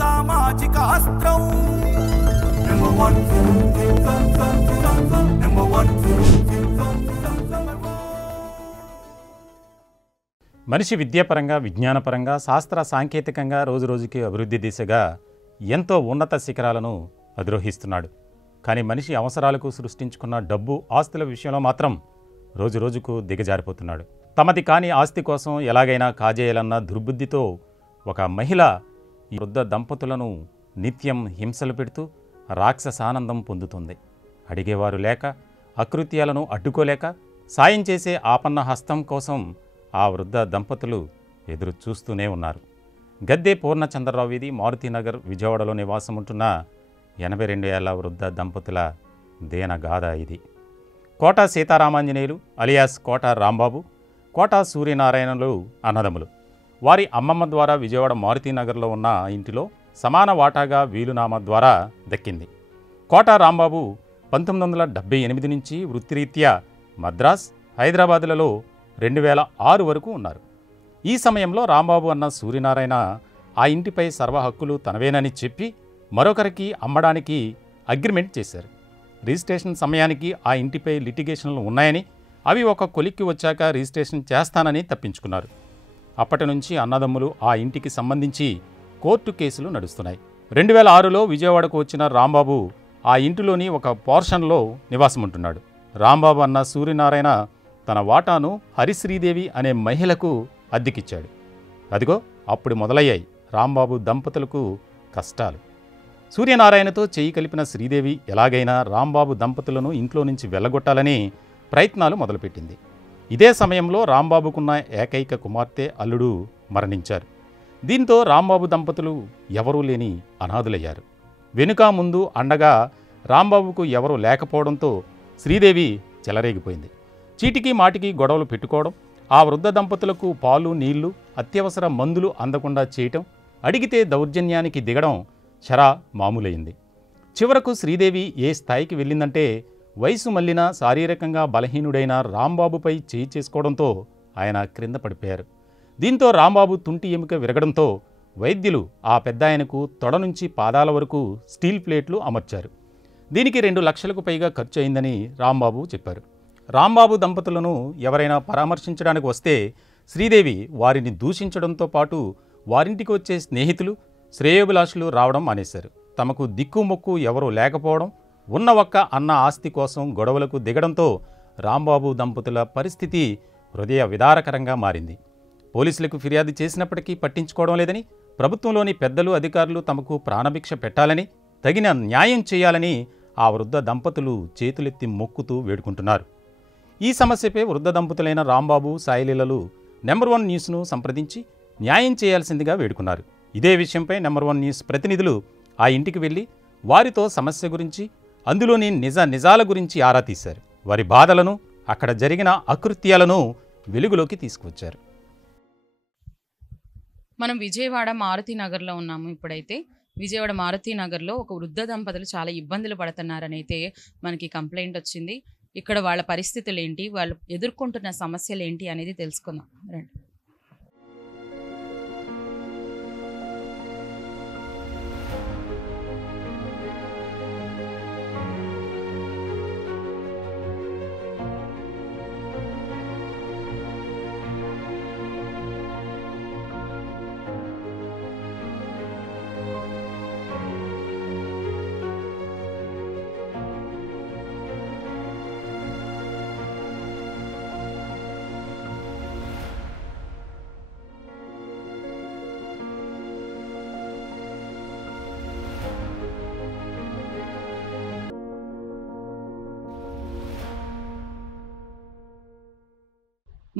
సామాజిక అస్త్రం మనిషి విద్యాపరంగా, విజ్ఞానపరంగా, శాస్త్ర సాంకేతికంగా రోజురోజుకి అభివృద్ధి దిశగా ఎంతో ఉన్నత శిఖరాలను అధిరోహిస్తున్నాడు. కానీ మనిషి అవసరాలకు సృష్టించుకున్న డబ్బు, ఆస్తుల విషయంలో మాత్రం రోజురోజుకు దిగజారిపోతున్నాడు. తమది కాని ఆస్తి కోసం ఎలాగైనా కాజేయాలన్న దుర్బుద్ధితో ఒక మహిళ ఈ వృద్ధ దంపతులను నిత్యం హింసలు పెడుతూ రాక్షసానందం పొందుతుంది. అడిగేవారు లేక, అకృత్యాలను అడ్డుకోలేక, సాయం చేసే ఆపన్న హస్తం కోసం ఆ వృద్ధ దంపతులు ఎదురు చూస్తూనే ఉన్నారు. గద్దె పూర్ణచంద్రరావు వీధి, మారుతినగర్, విజయవాడలో నివాసం ఉంటున్న 82 ఏళ్ల వృద్ధ దంపతుల దేనగాథ ఇది. కోట సీతారామాంజనేయులు అలియాస్ కోట రాంబాబు, కోట సూర్యనారాయణలు అన్నదమ్ములు. వారి అమ్మమ్మ ద్వారా విజయవాడ మారుతినగర్లో ఉన్న ఇంటిలో సమాన వాటాగా వీలునామా ద్వారా దక్కింది. కోట రాంబాబు 1978 నుంచి వృత్తిరీత్యా మద్రాస్, హైదరాబాదులలో 2006 వరకు ఉన్నారు. ఈ సమయంలో రాంబాబు అన్న సూర్యనారాయణ ఆ ఇంటిపై సర్వ హక్కులు తనవేనని చెప్పి మరొకరికి అమ్మడానికి అగ్రిమెంట్ చేశారు. రిజిస్ట్రేషన్ సమయానికి ఆ ఇంటిపై లిటిగేషన్లు ఉన్నాయని, అవి ఒక కొలిక్కి వచ్చాక రిజిస్ట్రేషన్ చేస్తానని తప్పించుకున్నారు. అప్పటి నుంచి అన్నదమ్ములు ఆ ఇంటికి సంబంధించి కోర్టు కేసులు నడుస్తున్నాయి. 2006లో విజయవాడకు వచ్చిన రాంబాబు ఆ ఇంటిలోని ఒక పోర్షన్లో నివాసముంటున్నాడు. రాంబాబు అన్న సూర్యనారాయణ తన వాటాను హరిశ్రీదేవి అనే మహిళకు అద్దెకిచ్చాడు. అదిగో అప్పుడు మొదలయ్యాయి రాంబాబు దంపతులకు కష్టాలు. సూర్యనారాయణతో చేయి కలిపిన శ్రీదేవి ఎలాగైనా రాంబాబు దంపతులను ఇంట్లో నుంచి వెళ్ళగొట్టాలని ప్రయత్నాలు మొదలుపెట్టింది. ఇదే సమయంలో రాంబాబుకున్న ఏకైక కుమార్తె, అల్లుడు మరణించారు. దీంతో రాంబాబు దంపతులు ఎవరూ లేని అనాథులయ్యారు. వెనుక ముందు అండగా రాంబాబుకు ఎవరూ లేకపోవడంతో శ్రీదేవి చెలరేగిపోయింది. చీటికి మాటికి గొడవలు పెట్టుకోవడం, ఆ వృద్ధ దంపతులకు పాలు, నీళ్లు, అత్యవసర మందులు అందకుండా చేయటం, అడిగితే దౌర్జన్యానికి దిగడం చరా మామూలైంది. చివరకు శ్రీదేవి ఏ స్థాయికి వెళ్ళిందంటే వయసు మళ్ళిన, శారీరకంగా బలహీనుడైన రాంబాబుపై చేయి చేసుకోవడంతో ఆయన క్రింద పడిపోయారు. దీంతో రాంబాబు తుంటి ఎముక విరగడంతో వైద్యులు ఆ పెద్దాయనకు తొడ నుంచి పాదాల వరకు స్టీల్ ప్లేట్లు అమర్చారు. దీనికి 2 లక్షలకు పైగా ఖర్చు అయిందని రాంబాబు చెప్పారు. రాంబాబు దంపతులను ఎవరైనా పరామర్శించడానికి వస్తే శ్రీదేవి వారిని దూషించడంతో పాటు వారింటికి వచ్చే స్నేహితులు, శ్రేయోభిలాషులు రావడం మానేశారు. తమకు దిక్కుమొక్కు ఎవరూ లేకపోవడం, ఉన్న ఒక్క అన్న ఆస్తి కోసం గొడవలకు దిగడంతో రాంబాబు దంపతుల పరిస్థితి హృదయ విదారకరంగా మారింది. పోలీసులకు ఫిర్యాదు చేసినప్పటికీ పట్టించుకోవడం లేదని, ప్రభుత్వంలోని పెద్దలు, అధికారులు తమకు ప్రాణభిక్ష పెట్టాలని, తగిన న్యాయం చేయాలని ఆ వృద్ధ దంపతులు చేతులెత్తి మొక్కుతూ వేడుకుంటున్నారు. ఈ సమస్యపై వృద్ధ దంపతులైన రాంబాబు, సాయిలీలలు నెంబర్ 1 న్యూస్ను సంప్రదించి న్యాయం చేయాల్సిందిగా వేడుకున్నారు. ఇదే విషయంపై నెంబర్ 1 న్యూస్ ప్రతినిధులు ఆ ఇంటికి వెళ్ళి వారితో సమస్య గురించి, అందులోని నిజాల గురించి ఆరా తీశారు. వారి బాధలను, అక్కడ జరిగిన అకృత్యాలను వెలుగులోకి తీసుకువచ్చారు. మనం విజయవాడ మారుతినగర్లో ఉన్నాము. ఇప్పుడైతే విజయవాడ మారుతినగర్లో ఒక వృద్ధ దంపతులు చాలా ఇబ్బందులు పడుతున్నారని అయితే మనకి కంప్లైంట్ వచ్చింది. ఇక్కడ వాళ్ళ పరిస్థితులు ఏంటి, వాళ్ళు ఎదుర్కొంటున్న సమస్యలు ఏంటి అనేది తెలుసుకుందాం రండి.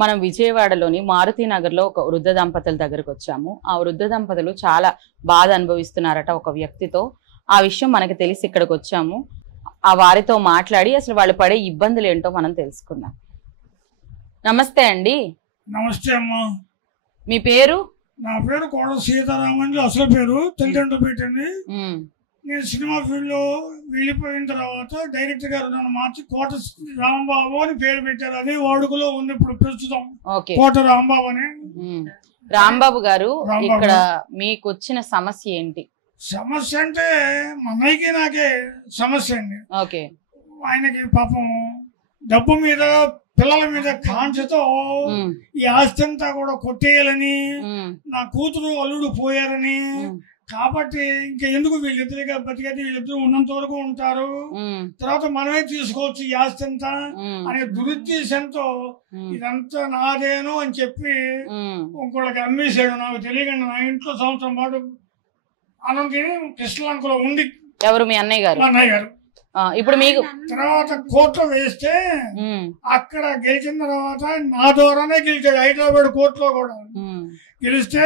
మనం విజయవాడలోని మారుతినగర్లో ఒక వృద్ధ దంపతుల దగ్గరకు వచ్చాము. ఆ వృద్ధ దంపతులు చాలా బాధ అనుభవిస్తున్నారట ఒక వ్యక్తితో. ఆ విషయం మనకి తెలిసి ఇక్కడికి వచ్చాము. ఆ వారితో మాట్లాడి అసలు వాళ్ళు పడే ఇబ్బందులు ఏంటో మనం తెలుసుకుందాం. నమస్తే అండి. నమస్తే అమ్మా. మీ పేరు? నా పేరు కోట సీతారామన్, అసలు పేరు తల్లిదండ్రులు పెట్టండి. నేను సినిమా ఫీల్డ్ లో వెళ్ళిపోయిన తర్వాత డైరెక్టర్ గారు నన్ను మార్చి కోట రాంబాబు అని పేరు పెట్టారు. అదే వాడుకలో ఉంది ఇప్పుడు ప్రస్తుతం, కోట రాంబాబు అని. రాంబాబు గారు ఇక్కడ మీకు వచ్చిన సమస్య ఏంటి? సమస్య అంటే మా అన్నయ్యకి నాకే సమస్య అండి. ఓకే. ఆయనకి పాపం డబ్బు మీద పిల్లల మీద కాంక్షతో ఈ ఆస్తి అంతా కూడా కొట్టేయాలని, నా కూతురు అల్లుడు పోయారని, కాబట్టి ఇంకా ఎందుకు వీళ్ళిద్దరిగా బతికేది, వీళ్ళిద్దరు ఉన్నంత వరకు ఉంటారు, తర్వాత మనమే తీసుకోవచ్చు ఈ ఆస్తి అంతా అనే దురుద్దేశంతో ఇదంతా నాదేను అని చెప్పి ఇంకోళ్ళకి అమ్మేశాడు. నాకు తెలియకుండా నా ఇంట్లో సంవత్సరం పాటు అన్నం తిని కృష్ణలంకలో ఉండి. ఎవరు? మీ అన్నయ్య గారు. మా అన్నయ్య గారు. ఇప్పుడు మీకు తర్వాత కోర్టులో వేస్తే అక్కడ గెలిచిన తర్వాత నా ద్వారానే గెలిచాడు. హైదరాబాద్ కోర్టులో కూడా గెలిస్తే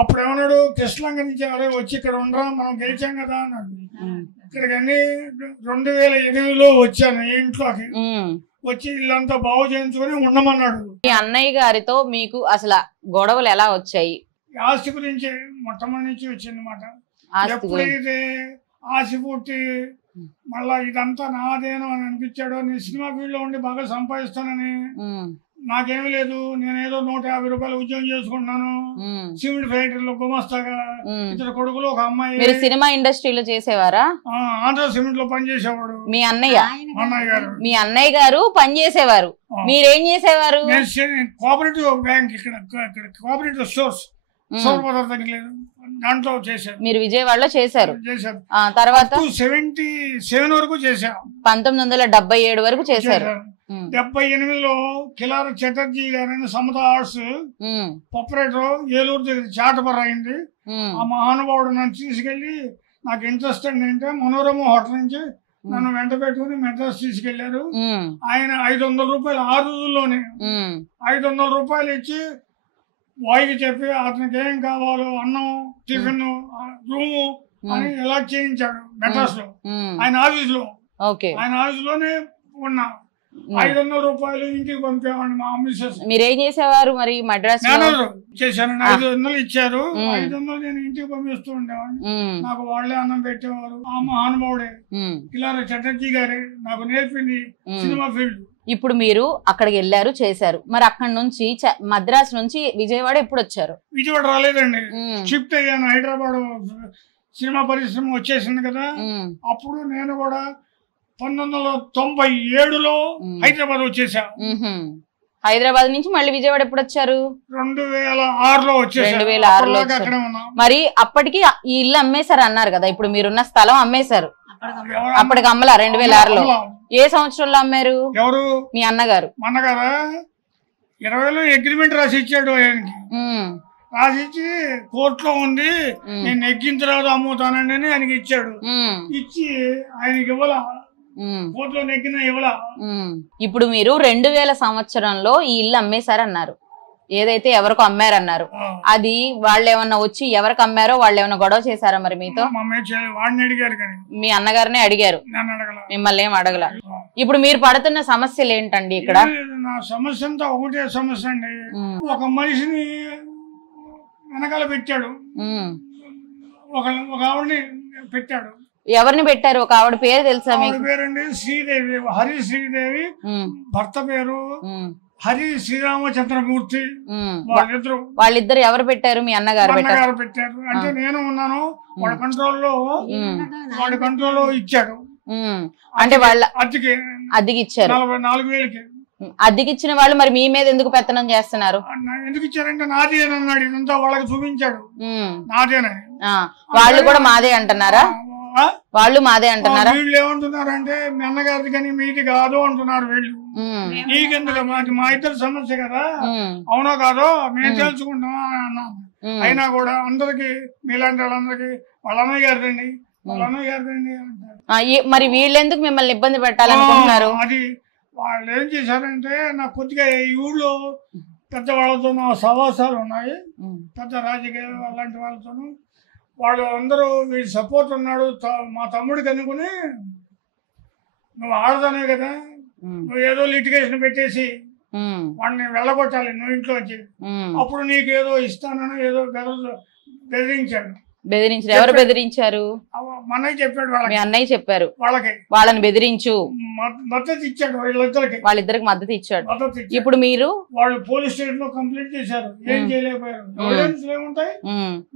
అప్పుడు ఏమన్నాడు, కృష్ణలంక నుంచి అదే వచ్చి ఇక్కడ ఉండరా, మనం గెలిచాం కదా అన్నాడు. ఇక్కడికి అన్ని 2008లో వచ్చాను ఈ ఇంట్లోకి. వచ్చి ఇల్లంతా బాగు చేయించుకొని ఉండమన్నాడు. మీ అన్నయ్య గారితో మీకు అసలు గొడవలు ఎలా వచ్చాయి? ఆస్తి గురించి మొట్టమొదటి నుంచి వచ్చింది మాట. ఎప్పుడైతే ఆశ పుట్టి మళ్ళా ఇదంతా నాదేను అని అనిపించాడు. నేను సినిమా ఫీల్డ్ లో ఉండి బాగా సంపాదిస్తానని, నాకేమీ లేదు, నేనేదో 150 రూపాయలు ఉద్యోగం చేసుకుంటున్నాను సిమెంట్ ఫ్యాక్టరీలో గుమస్తాగా. ఇద్దరు కొడుకులు, ఒక అమ్మాయి. మీరు సినిమా ఇండస్ట్రీలో చేసేవారా? ఆంధ్ర సిమెంట్ లో పనిచేసేవాడు మీ అన్నయ్య. అన్నయ్య గారు. మీ అన్నయ్య గారు పని చేసేవారు, మీరేం చేసేవారు? కోఆపరేటివ్ బ్యాంక్ ఇక్కడ కోఆపరేటివ్ స్టోర్స్ దాంట్లో చేశారు. మీరు విజయవాడలో చేశారు. తర్వాత 77 వరకు చేశారు. 1977 వరకు చేశారు. 78లో కిలార చటర్జీ గారైన సమత ఆర్ట్స్ ఆపరేటర్ ఏలూరు దగ్గర చాటబర్ అయింది. ఆ మహానుభావుడు నన్ను తీసుకెళ్లి, నాకు ఇంట్రెస్ట్ ఏంటంటే మనోరమ హోటల్ నుంచి నన్ను వెంట పెట్టుకుని మెడ్రాస్ తీసుకెళ్లారు. ఆయన 500 రూపాయలు ఆ రోజుల్లోనే 500 రూపాయలు ఇచ్చి బాయ్కి చెప్పి అతనికి ఏం కావాలో అన్నం, టిఫిన్, రూము అని ఎలా చేయించాడు మెడ్రాస్ లో ఆయన ఆఫీస్ లో. ఆయన ఆఫీస్ లోనే ఉన్నా. 500 రూపాయలు ఇంటికి పంపేవాడిని మా మిస్సెస్. మీరేం చేసేవారు మరి మద్రాస్? చేశాను. 500 ఇచ్చారు. 500 నేను ఇంటికి పంపిస్తూ ఉండేవాడిని. నాకు వాళ్ళే అన్నం పెట్టేవారు. ఆ మహానుభావుడే కిలార చటర్జీ గారే నాకు నేర్పింది సినిమా ఫీల్డ్. ఇప్పుడు మీరు అక్కడికి వెళ్ళారు, చేశారు. మరి అక్కడ నుంచి మద్రాస్ నుంచి విజయవాడ ఎప్పుడు వచ్చారు? విజయవాడ రాలేదండి, షిఫ్ట్ అయ్యాను. హైదరాబాద్ సినిమా పరిశ్రమ వచ్చేసింది కదా. అప్పుడు నేను కూడా 1997లో హైదరాబాద్ వచ్చేసా. హైదరాబాద్ నుంచి మళ్ళీ విజయవాడ ఎప్పుడు వచ్చారు? 2006లో వచ్చేసారు. 2006లో మరి అప్పటికి ఈ ఇల్లు అమ్మేశారు అన్నారు కదా, ఇప్పుడు మీరున్న స్థలం అమ్మేశారు. అప్పటికి అమ్మలా? 2006లో. ఏ సంవత్సరంలో అమ్మారు? ఎవరు? మీ అన్నగారు. మా అన్నగారా 20లో అగ్రిమెంట్ రాసి ఇచ్చాడు ఆయనకి. రాసిచ్చి కోర్టులో ఉంది, నేను నెగ్గిన తర్వాత అమ్ముతానండి అని ఆయనకి ఇచ్చాడు. ఇచ్చి ఆయనకి ఇవ్వాల, కోర్టులో నెగ్గిన ఇవ్వాల. ఇప్పుడు మీరు 2000 సంవత్సరంలో ఈ ఇల్లు అమ్మేశారన్నారు, ఏదైతే ఎవరికో అమ్మారన్నారు. అది వాళ్ళు ఏమన్నా వచ్చి ఎవరికి అమ్మారో వాళ్ళు ఏమన్నా గొడవ చేశారా మరి మీతో? వాడిని అడిగారు కానీ మీ అన్నగారినే అడిగారు, మిమ్మల్ని ఏం అడగల. ఇప్పుడు మీరు పడుతున్న సమస్యలు ఏంటండి ఇక్కడ? నా సమస్య అంతా ఒకటే సమస్య అండి. ఒక మనిషిని వెనకాల పెట్టాడు, ఒక ఆవిడని పెట్టాడు. ఎవరిని పెట్టారు? ఒక ఆవిడ పేరు తెలుసా మీకు? పేరండి శ్రీదేవి, హరి శ్రీదేవి. భర్త పేరు హరి శ్రీరామచంద్రమూర్తి. వాళ్ళిద్దరు ఎవరు పెట్టారు? మీ అన్నగారు పెట్టారు. అంటే నేను ఉన్నాను, వాడి కంట్రోల్లో ఇచ్చాడు. అంటే వాళ్ళ అద్దెకి ఇచ్చారు. 44,000కి అద్దెకి ఇచ్చిన వాళ్ళు మరి మీ మీద ఎందుకు పెత్తనం చేస్తున్నారు? ఎందుకు ఇచ్చారంటే నాదే అని అన్నాడు. ఇదంతా వాళ్ళకి చూపించాడు నాదేనని. వాళ్ళు కూడా మాదే అంటున్నారా? వాళ్ళు మాదే అంటున్నారా? వీళ్ళు ఏమంటున్నారంటే మీ అన్నగారిది కానీ మీది కాదు అంటున్నారు వీళ్ళు. నీకెందుకు, మా ఇద్దరు సమస్య కదా, అవునో కాదో మేము తెలుసుకుంటాం అన్నాం. అయినా కూడా అందరికి మీలాంటి వాళ్ళందరికి వాళ్ళ అన్నయ్య గారిదండి, వాళ్ళ అన్నయ్య గారిదండి అంటారు. మరి వీళ్ళెందుకు మిమ్మల్ని ఇబ్బంది పెట్టాలనుకుంటున్నారు? అది వాళ్ళు ఏం చేశారంటే, నాకు కొద్దిగా ఈ ఊళ్ళో పెద్దవాళ్ళతో నా సహవాసాలు ఉన్నాయి, పెద్ద రాజకీయాలు అలాంటి వాళ్ళతోనూ. వాళ్ళు అందరూ వీడి సపోర్ట్ ఉన్నాడు. మా తమ్ముడికి అనుకుని, నువ్వు ఆడదానే కదా, నువ్వు ఏదో లిటిగేషన్ పెట్టేసి వాడిని వెళ్ళగొట్టాలి నువ్వు ఇంట్లో వచ్చి, అప్పుడు నీకు ఏదో ఇస్తానని ఏదో బెదిరించాడు. బెదిరించారు? ఎవరు బెదిరించారు? మా అన్నయ్య చెప్పాడు మీ అన్నయ్య చెప్పారు వాళ్ళకి, వాళ్ళని బెదిరించు, మద్దతు ఇచ్చాడు వాళ్ళిద్దరికి మద్దతు ఇచ్చాడు. ఇప్పుడు మీరు వాళ్ళు పోలీస్ స్టేషన్ లో కంప్లైంట్ చేశారు, ఏం చేయలేకపోయారు. ఏముంటాయి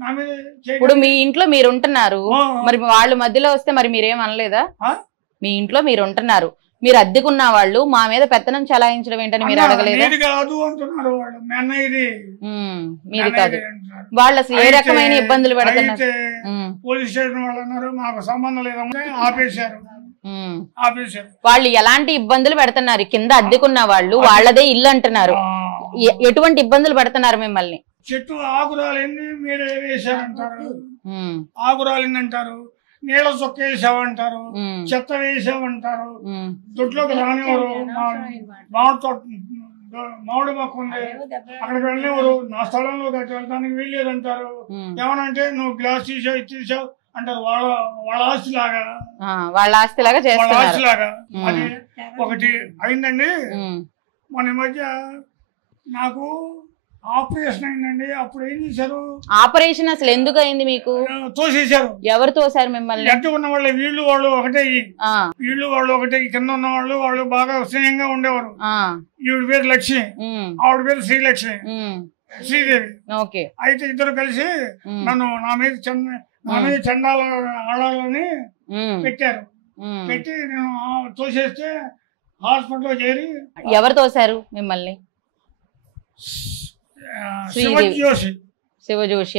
నా మీద. ఇప్పుడు మీ ఇంట్లో మీరు ఉంటున్నారు, మరి వాళ్ళు మధ్యలో వస్తే మరి మీరేం అనలేదా? మీ ఇంట్లో మీరు ఉంటున్నారు, మీరు అద్దెకున్న వాళ్ళు మా మీద పెత్తనం చలాయించడం ఏంటని మీరు అడగలేదా? కాదు అంటున్నారు వాళ్ళు, మీది కాదు. వాళ్ళు అసలు ఏ రకమైన ఇబ్బందులు పెడుతున్నారు? పోలీస్ స్టేషన్ వాళ్ళు అన్నారు మాకు సంబంధం లేదంటే ఆపేశారు. వాళ్ళు ఎలాంటి ఇబ్బందులు పెడుతున్నారు? కింద అద్దెకున్న వాళ్ళు, వాళ్ళదే ఇల్లు అంటున్నారు, ఎటువంటి ఇబ్బందులు పెడుతున్నారు మిమ్మల్ని? చెట్టు ఆకురాలింది మీరు వేసారంటారు, ఆకురాలింది అంటారు, నీళ్ళ చొక్క వేసామంటారు, చెత్త వేసామంటారు, దొడ్లోకి రానివారు, మామిడి మొక్క ఉంది అక్కడికి వెళ్ళినవారు, నా స్థలంలో వెళ్ళడానికి వీల్లేదంటారు. ఏమనంటే నువ్వు గ్లాస్ తీసావు ఇది తీసావు అంటారు. వాళ్ళ ఆస్తి లాగా అది ఒకటి అయిందండి. మన మధ్య నాకు ఆపరేషన్ అయిందండి. అప్పుడు ఏం చేశారు? ఆపరేషన్ అసలు ఎందుకు అయింది మీకు? తోసేశారు. ఎవరు తోసారు మిమ్మల్ని? ఎంత ఉన్న వాళ్ళు వాళ్ళు ఒకటే, వాళ్ళు ఒకటే, కింద ఉన్న వాళ్ళు బాగా స్నేహంగా ఉండేవారు. ఈవిడ పేరు లక్ష్మి, ఆవిడ పేరు శ్రీలక్ష్మి, శ్రీదేవి. అయితే ఇద్దరు కలిసి నన్ను నా మీద చండాల ఆడాలని పెట్టారు. పెట్టి నేను తోసేస్తే హాస్పిటల్లో చేరి. ఎవరు తోసారు మిమ్మల్ని? శివజోషి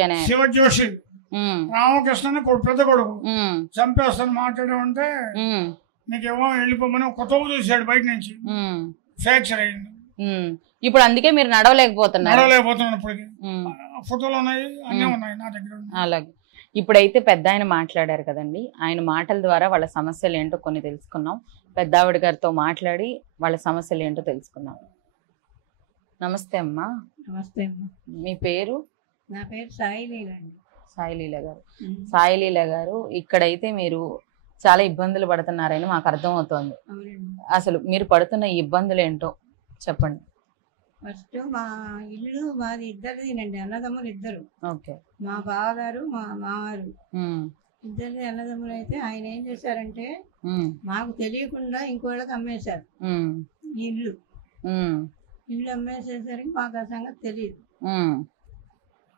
అనే శివజోషి రామకృష్ణ పెద్ద కొడుకు చంపేస్తాను మాట్లాడామంటే నీకేమో వెళ్ళిపోమని కొత్త చూసాడు బయట నుంచి, ఫ్రాక్చర్ అయింది. ఇప్పుడు అందుకే మీరు నడవలేకపోతున్నాను. ఇప్పటికి ఫోటోలు ఉన్నాయి, అన్నీ ఉన్నాయి నా దగ్గర. అలాగే ఇప్పుడైతే పెద్ద ఆయన మాట్లాడారు కదండి, ఆయన మాటల ద్వారా వాళ్ళ సమస్యలు ఏంటో కొన్ని తెలుసుకున్నాం. పెద్దావిడ గారితో మాట్లాడి వాళ్ళ సమస్యలు ఏంటో తెలుసుకున్నాం. నమస్తే అమ్మా. నమస్తే అమ్మా. మీ పేరు? నా పేరు సాయిలీల అండి. సాయిలీల గారు. సాయిలీల గారు, ఇక్కడైతే మీరు చాలా ఇబ్బందులు పడుతున్నారని మాకు అర్థమవుతోంది. అసలు మీరు పడుతున్న ఇబ్బందులు ఏంటో చెప్పండి. ఫస్ట్ మా ఇల్లు మాది ఇద్దరిదేనండి, అన్నదమ్ములు ఇద్దరు. ఓకే. మా బావగారు మా మావారు ఇద్దరిది అన్నదమ్ములు. అయితే ఆయన ఏం చేశారంటే మాకు తెలియకుండా ఇంకోళ్ళకి అమ్మేశారు ఇల్లు. ఇల్లు అమ్మేసేసరికి మాకు ఆ సంగతి తెలియదు.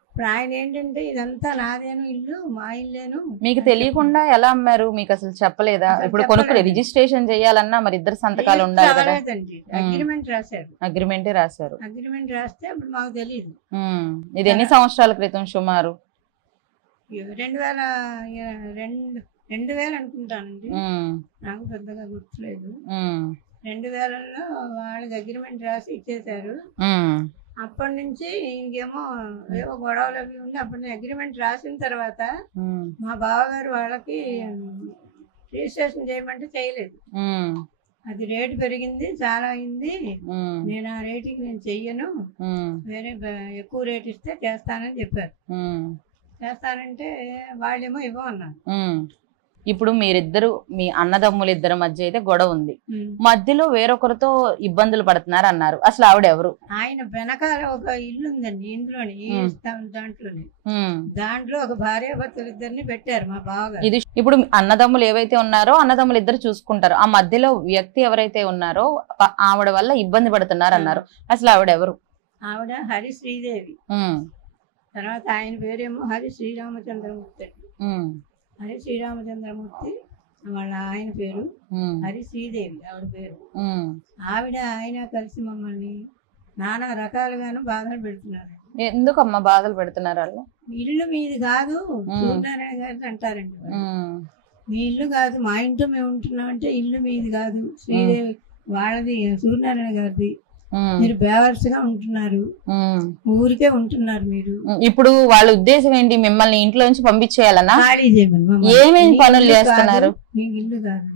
ఇప్పుడు ఆయన ఏంటంటే ఇదంతా నాదేను, ఇల్లు మా ఇల్లేను. మీకు తెలియకుండా ఎలా అమ్మారు? మీకు అసలు చెప్పలేదా? ఇప్పుడు కొనుక్కుని రిజిస్ట్రేషన్ చేయాలన్నా మరి ఇద్దరు సంతకాలు ఉండాలి కదా. అగ్రిమెంట్ రాశారు. అగ్రిమెంటే రాశారు. అగ్రిమెంట్ రాస్తే అప్పుడు మాకు తెలియదు. ఇది ఎన్ని సంవత్సరాల క్రితం సుమారు? 2000 అనుకుంటానండి, నాకు పెద్దగా గుర్తులేదు. 2000లో వాళ్ళకి అగ్రిమెంట్ రాసి ఇచ్చేసారు. అప్పటి నుంచి ఇంకేమో ఏవో గొడవలు అవి ఉండి అప్పటి అగ్రిమెంట్ రాసిన తర్వాత మా బావగారు వాళ్ళకి రిజిస్ట్రేషన్ చేయమంటే చేయలేదు. అది రేటు పెరిగింది, చాలా అయింది, నేను ఆ రేటుకి నేను చెయ్యను, వేరే ఎక్కువ రేటు ఇస్తే చేస్తానని చెప్పారు. చేస్తానంటే వాళ్ళేమో ఇవ్వమన్నారు. ఇప్పుడు మీరిద్దరు, మీ అన్నదమ్ములు ఇద్దరి మధ్య అయితే గొడవ ఉంది, మధ్యలో వేరొకరితో ఇబ్బందులు పడుతున్నారు అన్నారు. అసలు ఆవిడ ఎవరు? ఆయన వెనకాల ఒక ఇల్లు ఉందండి, ఇందులోని దాంట్లో ఒక భార్యాభర్తలు ఇద్దరిని పెట్టారు మా బావగారు. ఇది ఇప్పుడు అన్నదమ్ములు ఏవైతే ఉన్నారో అన్నదమ్ములు ఇద్దరు చూసుకుంటారు, ఆ మధ్యలో వ్యక్తి ఎవరైతే ఉన్నారో ఆవిడ వల్ల ఇబ్బంది పడుతున్నారు అన్నారు. అసలు ఆవిడ ఎవరు? ఆవిడ హరి శ్రీదేవి. తర్వాత ఆయన పేరేమో హరి శ్రీరామచంద్రమూర్తి. హరి శ్రీరామచంద్రమూర్తి వాళ్ళ ఆయన పేరు, హరి శ్రీదేవి ఆవిడ పేరు. ఆవిడ ఆయన కలిసి మమ్మల్ని నానా రకాలుగాను బాధలు పెడుతున్నారు. ఎందుకమ్మా బాధలు పెడుతున్నారు వాళ్ళు? ఇల్లు మీది కాదు సూర్యనారాయణ గారు అంటారండి. మీ ఇల్లు కాదు, మా ఇంట్లో మేము ఉంటున్నాం అంటే ఇల్లు మీది కాదు, శ్రీదేవి వాళ్ళది, సూర్యనారాయణ గారిది. మీరు బేవర్స్ గా ఉంటున్నారు, ఊరికే ఉంటున్నారు మీరు. ఇప్పుడు వాళ్ళ ఉద్దేశం ఏంటి? మిమ్మల్ని ఇంట్లో నుంచి పంపించేయాలన్నా? ఖాళీ చేయమని. ఏమేమి పనులు చేస్తున్నారు? ఇల్లు కాదు,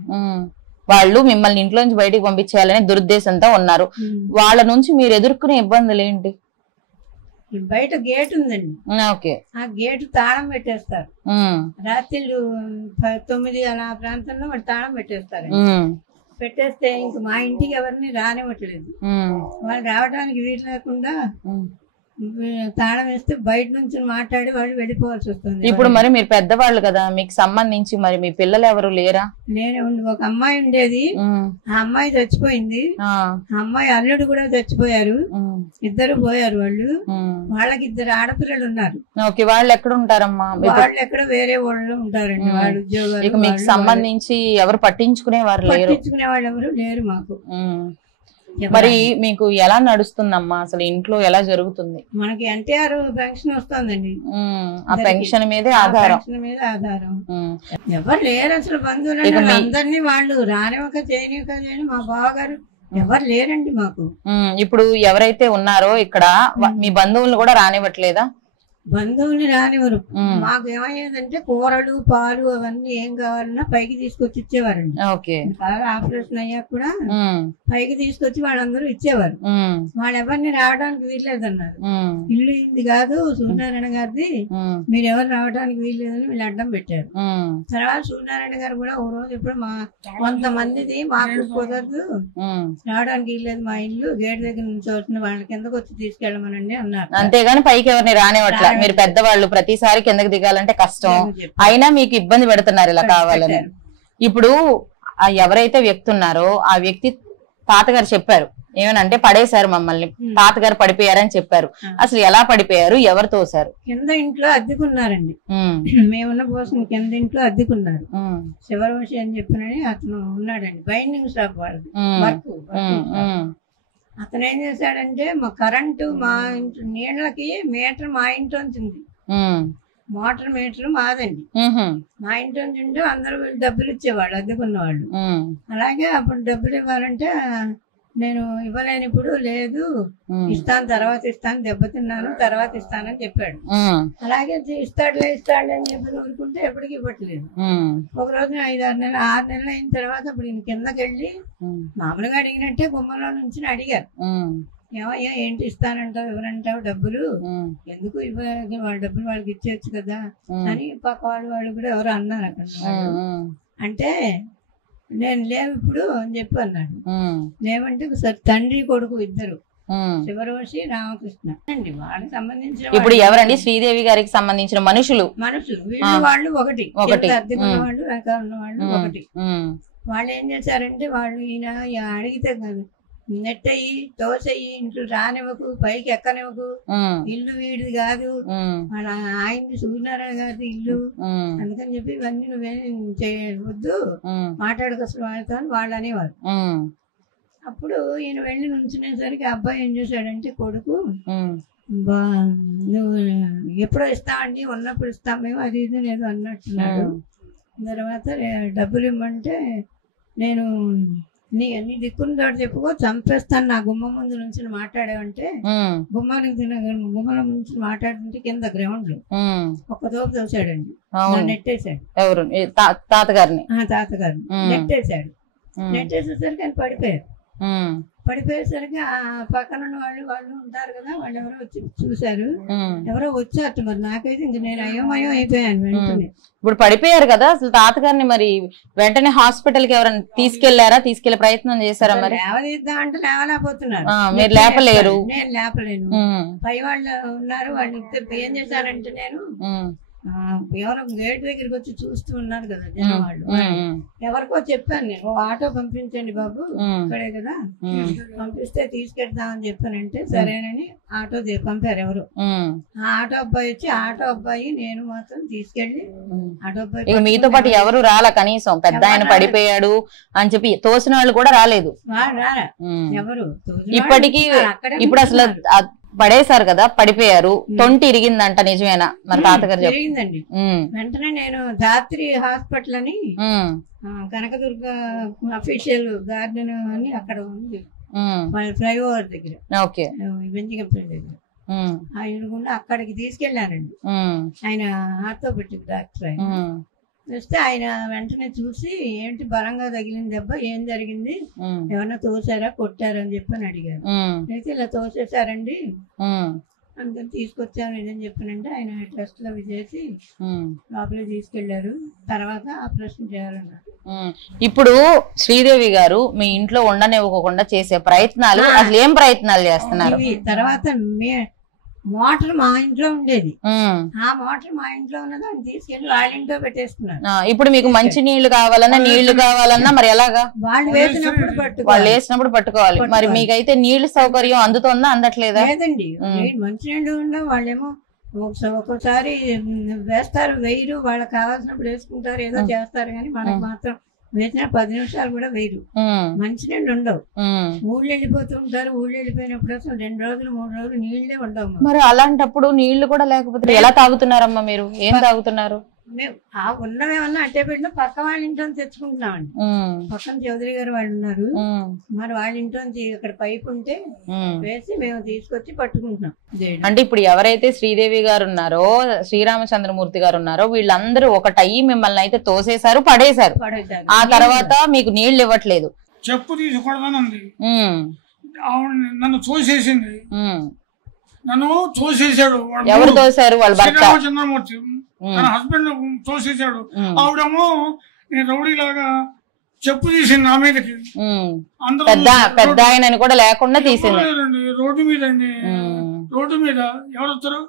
వాళ్ళు మిమ్మల్ని ఇంట్లో నుంచి బయటికి పంపించేయాలని దురుద్దేశంతో ఉన్నారు. వాళ్ళ నుంచి మీరు ఎదుర్కొనే ఇబ్బందులు ఏంటి? బయట గేట్ ఉందండి, ఓకే, ఆ గేటు తాళం పెట్టేస్తారు. రాత్రిళ్ళు 9 అలా ప్రాంతంలో వాళ్ళు తాళం పెట్టేస్తారు. పెట్టేస్తే ఇంక మా ఇంటికి ఎవరిని రానివ్వట్లేదు. వాళ్ళు రావడానికి వీలు లేకుండా తాళం వేస్తే బయట నుంచి మాట్లాడి వాళ్ళు వెళ్ళిపోవాల్సి వస్తుంది. ఇప్పుడు మరి మీరు పెద్దవాళ్ళు కదా, మీకు సంబంధించి మరి మీ పిల్లలు ఎవరు లేరా? నేనే ఒక అమ్మాయి ఉండేది, ఆ అమ్మాయి చచ్చిపోయింది. ఆ అమ్మాయి అల్లుడు కూడా చచ్చిపోయారు, ఇద్దరు పోయారు. వాళ్ళకి 2 ఆడపిల్లలు ఉన్నారు. వాళ్ళు ఎక్కడ ఉంటారమ్మా? వాళ్ళు ఎక్కడ వేరే వాళ్ళు ఉంటారండి, వాళ్ళ ఉద్యోగాలు. మీకు సంబంధించి ఎవరు పట్టించుకునే వాళ్ళు ఎవరు లేరు మాకు. మరి మీకు ఎలా నడుస్తుందమ్మా అసలు ఇంట్లో, ఎలా జరుగుతుంది? మనకి ఎన్టీఆర్ పెన్షన్ వస్తుందండి, ఆ పెన్షన్ మీదే ఆధారం. ఎవరు లేరు అసలు బంధువులు అందరినీ వాళ్ళు రానివ్వక చేయనివ్వక మా బావగారు ఎవరు లేరండి మాకు. ఇప్పుడు ఎవరైతే ఉన్నారో ఇక్కడ మీ బంధువులను కూడా రానివ్వట్లేదా? బంధువుల్ని రానివ్వరు. మాకు ఏమయ్యేదంటే కూరలు పాలు అవన్నీ ఏం కావాలన్నా పైకి తీసుకొచ్చి ఇచ్చేవారండి. ఆపరేషన్ అయ్యాక కూడా పైకి తీసుకొచ్చి వాళ్ళందరూ ఇచ్చేవారు. వాళ్ళు ఎవరిని రావడానికి వీల్లేదన్నారు. ఇల్లు ఇది కాదు సూర్యనారాయణ గారిది, మీరు ఎవరు రావడానికి వీల్లేదని వీళ్ళు అడ్డం పెట్టారు. తర్వాత సూర్యనారాయణ గారు కూడా ఓ రోజు ఎప్పుడు కొంతమందిది మాకు కుదరదు, రావడానికి వీల్లేదు, మా ఇల్లు గేట్ దగ్గర నుంచి వచ్చిన వాళ్ళ కిందకు వచ్చి తీసుకెళ్ళమనండి అన్నారు. అంతేగాని పైకి ఎవరిని రానివ్వట్లేదు. మీరు పెద్దవాళ్ళు ప్రతిసారి కిందకి దిగాలంటే కష్టం, అయినా మీకు ఇబ్బంది పెడుతున్నారు ఇలా కావాలని. ఇప్పుడు ఎవరైతే వ్యక్తి ఉన్నారో ఆ వ్యక్తి తాతగారు చెప్పారు ఏమనంటే పడేశారు మమ్మల్ని, తాతగారు పడిపోయారని చెప్పారు. అసలు ఎలా పడిపోయారు, ఎవరు తోసారు? కింద ఇంట్లో అద్దెకున్నారండి, మేమున్న కోసం కింద ఇంట్లో అద్దెకున్నారు. శివరోషి అని చెప్పినని అతను ఉన్నాడండి, బైండింగ్ షాప్ వాళ్ళది వర్క్. అతను ఏం చేశాడంటే మా కరెంటు మా నీళ్ళకి మీటర్ మా ఇంట్లో ఉంటుంది, మోటార్ మీటర్ మాదండి, మా ఇంట్లో ఉంటే అందరూ డబ్బులు ఇచ్చేవాళ్ళు అద్దెకున్న వాళ్ళు. అలాగే అప్పుడు డబ్బులు ఇవ్వాలంటే నేను ఇవ్వలేని ఇప్పుడు లేదు ఇస్తాను తర్వాత ఇస్తాను, దెబ్బతిన్నాను తర్వాత ఇస్తానని చెప్పాడు. అలాగే ఇస్తాడులే అని చెప్పి ఊరుకుంటే ఎప్పటికి ఇవ్వట్లేదు. ఒక రోజు 5-6 నెలలు 6 నెలలు అయిన తర్వాత అప్పుడు ఈయన కిందకి వెళ్ళి మామూలుగా అడిగినట్టే గుమ్మలో నుంచి అడిగారు, ఏమయ్యా ఏంటి ఇస్తానంటావు ఎవరంటావు డబ్బులు, ఎందుకు వాళ్ళ డబ్బులు వాళ్ళకి ఇచ్చేయచ్చు కదా అని పక్క వాళ్ళు కూడా ఎవరు అన్నారు అక్కడ. అంటే నేను లేవు ఇప్పుడు అని చెప్పి అన్నాడు. లేవంటే ఒకసారి తండ్రి కొడుకు ఇద్దరు, శివరోషి రామకృష్ణ అండి. వాళ్ళకి సంబంధించిన ఇప్పుడు ఎవరండి? శ్రీదేవి గారికి సంబంధించిన మనుషులు వీళ్ళు వాళ్ళు ఒకటి అద్దెకున్న వాళ్ళు వెనకాల ఉన్న వాళ్ళు ఒకటి. వాళ్ళు ఏం చేశారంటే వాళ్ళు ఈయన అడిగితే నెట్టయి తోసయ్యి ఇంట్లో రానివ్వకు, పైకి ఎక్కనివ్వకు, ఇల్లు వీడిది కాదు, వాళ్ళ ఆయనది సూర్యనారాయణ గారిది ఇల్లు, అందుకని చెప్పి ఇవన్నీ నువ్వేం చేయవద్దు, మాట్లాడుకొస్తున్న వాళ్ళతో వాళ్ళు అనేవారు. అప్పుడు ఈయన వెళ్ళి నుంచునేసరికి అబ్బాయి ఏం చేశాడంటే కొడుకు, నువ్వు ఎప్పుడో ఇస్తామండి, ఉన్నప్పుడు ఇస్తాం మేము, అది ఇది లేదు అన్నట్టున్నాడు. తర్వాత డబ్బులు ఇవ్వమంటే నేను నీ దిక్కున్న తోటి చెప్పుకో చంపేస్తాను, నా గుమ్మ ముందు నుంచి మాట్లాడావంటే గుమ్మానికి గుమ్మల నుంచి మాట్లాడుతుంటే కింద గ్రౌండ్ లో ఒక్క తోపు తోసాడండి, నెట్టేశాడు. ఎవరు? తాతగారిని నెట్టేశాడు. నెట్టేసేసరికి ఆయన పడిపోయారు. పడిపోయేసరికి ఆ పక్కన ఉన్న వాళ్ళు ఉంటారు కదా, వాళ్ళు ఎవరో వచ్చి చూశారు, ఎవరో వచ్చారు. మరి నాకైతే ఇంక నేను అయోమయం అయిపోయాను వెంటనే. ఇప్పుడు పడిపోయారు కదా, అసలు తాతగారిని మరి వెంటనే హాస్పిటల్ కి ఎవరైనా తీసుకెళ్లారా, తీసుకెళ్లే ప్రయత్నం చేశారా? మరి లేవదిద్దాం అంటే లేవలేకపోతున్నారు, మీరు లేపలేరు. నేను లేపలేను. పై వాళ్ళు ఉన్నారు, వాళ్ళు ఇద్దరు ఏం చేశారంటే నేను ఎవరో గేట్ దగ్గరికి వచ్చి చూస్తూ ఉన్నారు కదా జనం వాళ్ళు, ఎవరికో చెప్పాను నేను ఆటో పంపించండి బాబు ఇక్కడే కదా, పంపిస్తే తీసుకెళ్తామని చెప్పానంటే సరేనని ఆటో పంపారు ఎవరు. ఆ ఆటో అబ్బాయి వచ్చి ఆటో అబ్బాయి నేను మాత్రం తీసుకెళ్లి ఆటో అబ్బాయి మీతో పాటు ఎవరు రాలా కనీసం? పెద్ద ఆయన పడిపోయాడు అని చెప్పి తోసిన వాళ్ళు కూడా రాలేదు ఎవరు. ఇప్పటికీ ఇప్పుడు అసలు పడేశారు కదా, పడిపోయారు, తొంటి ఇరిగిందంట, నిజమేనా? మరి తాతగారు జరిగిందండి. వెంటనే నేను ధాత్రి హాస్పిటల్ అని కనకదుర్గ అఫీషియల్ గార్డెన్ అని అక్కడ ఉంది ఫ్లైఓవర్ దగ్గర, బెంజిగంపల్లి దగ్గర, ఆయన కూడా అక్కడికి తీసుకెళ్లానండి. ఆయన ఆర్థోపెడిక్ డాక్టర్ ఆయన వస్తే ఆయన వెంటనే చూసి ఏంటి బలంగా తగిలిన దెబ్బ, ఏం జరిగింది, ఏమన్నా తోసారా కొట్టారా అని చెప్పని అడిగారు. అయితే ఇలా తోసేసారండి అందుకని తీసుకొచ్చాను ఇదని చెప్పానంటే ఆయన టెస్ట్ లో చేసి లోపలికి తీసుకెళ్లారు. తర్వాత ఆపరేషన్ చేయాలన్నారు. ఇప్పుడు శ్రీదేవి గారు మీ ఇంట్లో ఉండనివ్వకుండా చేసే ప్రయత్నాలు అసలు ఏం ప్రయత్నాలు చేస్తున్నారు? తర్వాత మోటార్ మా ఇంట్లో ఉండేది. ఆ మోటార్ మా ఇంట్లో ఉన్నదాన్ని తీసుకెళ్లి వాళ్ళ ఇంట్లో పెట్టేస్తున్నారు. ఇప్పుడు మీకు మంచి నీళ్లు కావాలన్నా మరి ఎలాగా? వాళ్ళు వేసినప్పుడు పట్టుకోవాలి. మరి మీకైతే నీళ్లు సౌకర్యం అందుతుందా అందట్లేదా? లేదండి, మంచి నీళ్లు ఉండవు. వాళ్ళేమో ఒక్కోసారి వేస్తారు, వేయరు. వాళ్ళకి కావాల్సినప్పుడు వేసుకుంటారు, ఏదో చేస్తారు. కానీ మనకు మాత్రం వేసిన 10 నిమిషాలు కూడా వేయరు. మంచి నీళ్ళు ఉండవు. ఊళ్ళు వెళ్ళిపోతూ ఉంటారు. ఊళ్ళు వెళ్ళిపోయినప్పుడు అసలు 2 రోజులు 3 రోజులు నీళ్లే ఉండవు. మరి అలాంటప్పుడు నీళ్లు కూడా లేకపోతే ఎలా తాగుతున్నారమ్మా మీరు? ఏం తాగుతున్నారు? మేము ఉన్నవేమన్నా అట్టే పెట్టినా పక్క వాళ్ళ ఇంట్లో తెచ్చుకుంటున్నామండి. పక్కన చౌదరి గారు వాళ్ళు ఉన్నారు. మరి వాళ్ళ ఇంట్లో ఇక్కడ పైపు ఉంటే వేసి మేము తీసుకొచ్చి పట్టుకుంటున్నాం. అంటే ఇప్పుడు ఎవరైతే శ్రీదేవి గారు ఉన్నారో, శ్రీరామచంద్రమూర్తి గారు ఉన్నారో, వీళ్ళందరూ ఒకటయ్యి మిమ్మల్ని అయితే తోసేశారు, పడేశారు. ఆ తర్వాత మీకు నీళ్లు ఇవ్వట్లేదు. చెప్పు తీసుకోవడానికి నన్ను తోసేసింది. నన్ను తోసేసాడు. ఎవరు తోసారు? వాళ్ళ భర్త శ్రీరామచంద్రమూర్తి తన హస్బెండ్ తోసేసాడు. ఆవిడేమో నేను రౌడీలాగా చెప్పు తీసింది నా మీదకి. పెద్ద ఆయన కూడా లేకుండా తీసింది. రోడ్డు మీద అండి, రోడ్డు మీద ఎవరొస్తారు?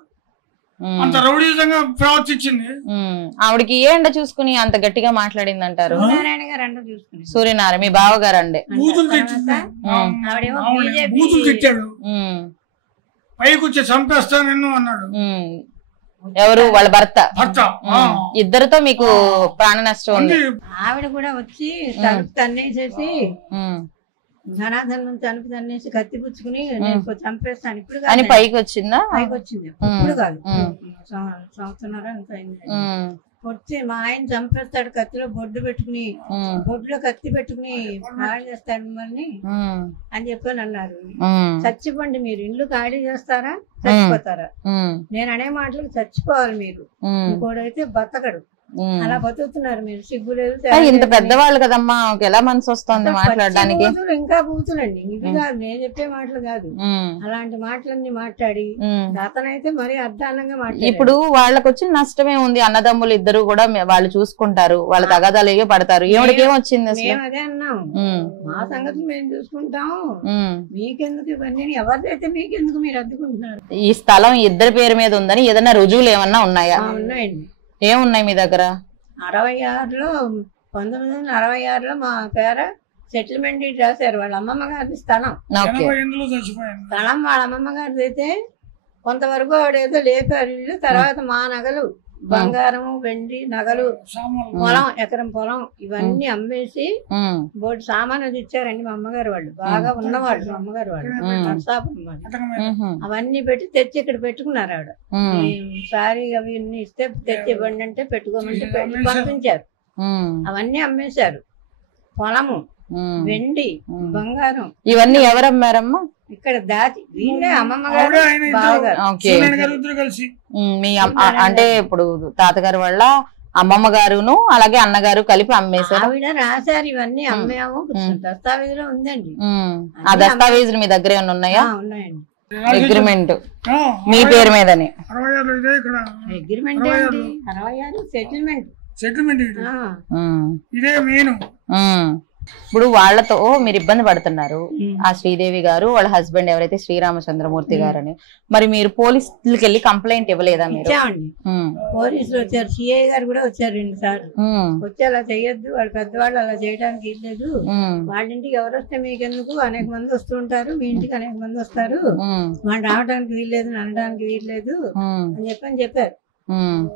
అంత రౌడీజంగా ప్రవర్తించింది. ఆవిడకి ఏ ఎండ చూసుకుని అంత గట్టిగా మాట్లాడింది అంటారు? సూర్యనారాయణ మీ బావగారు అండి. బూతులు తిట్టాడు. పైకి వచ్చి చంపేస్తా నిన్ను అన్నాడు. ఎవరు? వాళ్ళ భర్త. ఇద్దరితో మీకు ప్రాణ నష్టం ఉంది. ఆవిడ కూడా వచ్చి తలుపు తన్నేసేసి ధనాధనం తలుపు తన్నేసి కత్తి పుచ్చుకుని నేను చంపేస్తాను ఇప్పుడు అని పైకి వచ్చిందా? పైకి వచ్చింది. ఇప్పుడు కాదు, సంవత్సరం అంత అయింది. వచ్చి మా ఆయన చంపేస్తాడు, కత్తిలో బొడ్డు పెట్టుకుని, బొడ్డులో కత్తి పెట్టుకుని ఖాళీ చేస్తాడు మిమ్మల్ని అని చెప్పని అన్నారు. చచ్చిపోండి, మీరు ఇల్లు ఖాళీ చేస్తారా చచ్చిపోతారా? నేను అనే మాటలకు చచ్చిపోవాలి మీరు, ఇంకోడైతే బతకడు. అలా బతుకుతున్నారు మీరు. సిగ్గు లేదు. ఇంత పెద్దవాళ్ళు కదమ్మా, ఎలా మనసు వస్తుంది మాట్లాడడానికి? ఇంకా బూతులండి ఇవి కాదు, నేను చెప్పే మాటలు కాదు. అలాంటి మాటలన్నీ మాట్లాడి అతనైతే మరీ అర్థానంగా మాట్లాడి. ఇప్పుడు వాళ్ళకి వచ్చిన నష్టమే ఉంది. అన్నదమ్ములు ఇద్దరు కూడా వాళ్ళు చూసుకుంటారు, వాళ్ళ తగాదాలు ఏవో పడతారు. ఏమిడికి ఏమొచ్చింది? మేము అదే అన్నాం, మా సంగతి మేము చూసుకుంటాం, మీకెందుకు ఇవన్నీ? ఎవరిదైతే మీకెందుకు, మీరు అద్దుకుంటున్నారు. ఈ స్థలం ఇద్దరి పేరు మీద ఉందని ఏదైనా రుజువులు ఏమన్నా ఉన్నాయా? ఉన్నాయండి. ఏమున్నాయి మీ దగ్గర? 66లో 1966లో మా పేర సెటిల్మెంట్ రాశారు. వాళ్ళ అమ్మమ్మ గారి స్థలం. స్థలం వాళ్ళ అమ్మమ్మ గారిది అయితే కొంతవరకు ఆవిడేదో లేపారు. తర్వాత మా నగలు, బంగారం, వెండి, నగలు, పొలం, ఎకరం పొలం ఇవన్నీ అమ్మేసి బోర్డు సామాన్ అది ఇచ్చారండి. మా అమ్మగారు వాళ్ళు బాగా ఉన్నవాళ్ళు. మా అమ్మగారు వాళ్ళు నర్సాపురం వాళ్ళు. అవన్నీ పెట్టి తెచ్చి ఇక్కడ పెట్టుకున్నారు. ఆవిడ సారీ అవి ఇస్తే తెచ్చి ఇవ్వండి అంటే పెట్టుకోమంటే పెట్టి పంపించారు. అవన్నీ అమ్మేశారు. పొలము, వెండి, బంగారం ఇవన్నీ ఎవరు అమ్మారమ్మా? ఇక్కడ దాచి వీళ్ళే అమ్మమ్మ గారు కలిసి. మీ అంటే ఇప్పుడు తాతగారు వాళ్ళ అమ్మమ్మ గారును అలాగే అన్నగారు కలిపి అమ్మేశారు. ఆవిడ రాశారు ఇవన్నీ అమ్మాము. దస్తావేజులో ఉందండి. ఆ దస్తావేజులు మీ దగ్గర ఏమైనా ఉన్నాయా? ఉన్నాయండి. అగ్రిమెంట్ మీ పేరు మీదని. అగ్రిమెంట్ ఏంటి? 66 సెటిల్మెంట్. ఇదే మెయిన్. ఇప్పుడు వాళ్ళతో మీరు ఇబ్బంది పడుతున్నారు. ఆ శ్రీదేవి గారు వాళ్ళ హస్బెండ్ ఎవరైతే శ్రీరామచంద్రమూర్తి గారని, మరి మీరు పోలీసులకి వెళ్ళి కంప్లైంట్ ఇవ్వలేదా? మీరు పోలీసులు వచ్చారు, సిఐ గారు కూడా వచ్చారు 2 సార్లు. వచ్చి అలా చెయ్యొద్దు, వాళ్ళు పెద్దవాళ్ళు అలా చేయడానికి వీల్లేదు, వాళ్ళ ఇంటికి ఎవరు వస్తే మీకెందుకు, అనేక మంది వస్తూ ఉంటారు, మీ ఇంటికి అనేక మంది వస్తారు, వాళ్ళు రావడానికి వీల్లేదు, అనడానికి వీల్లేదు అని చెప్పారు.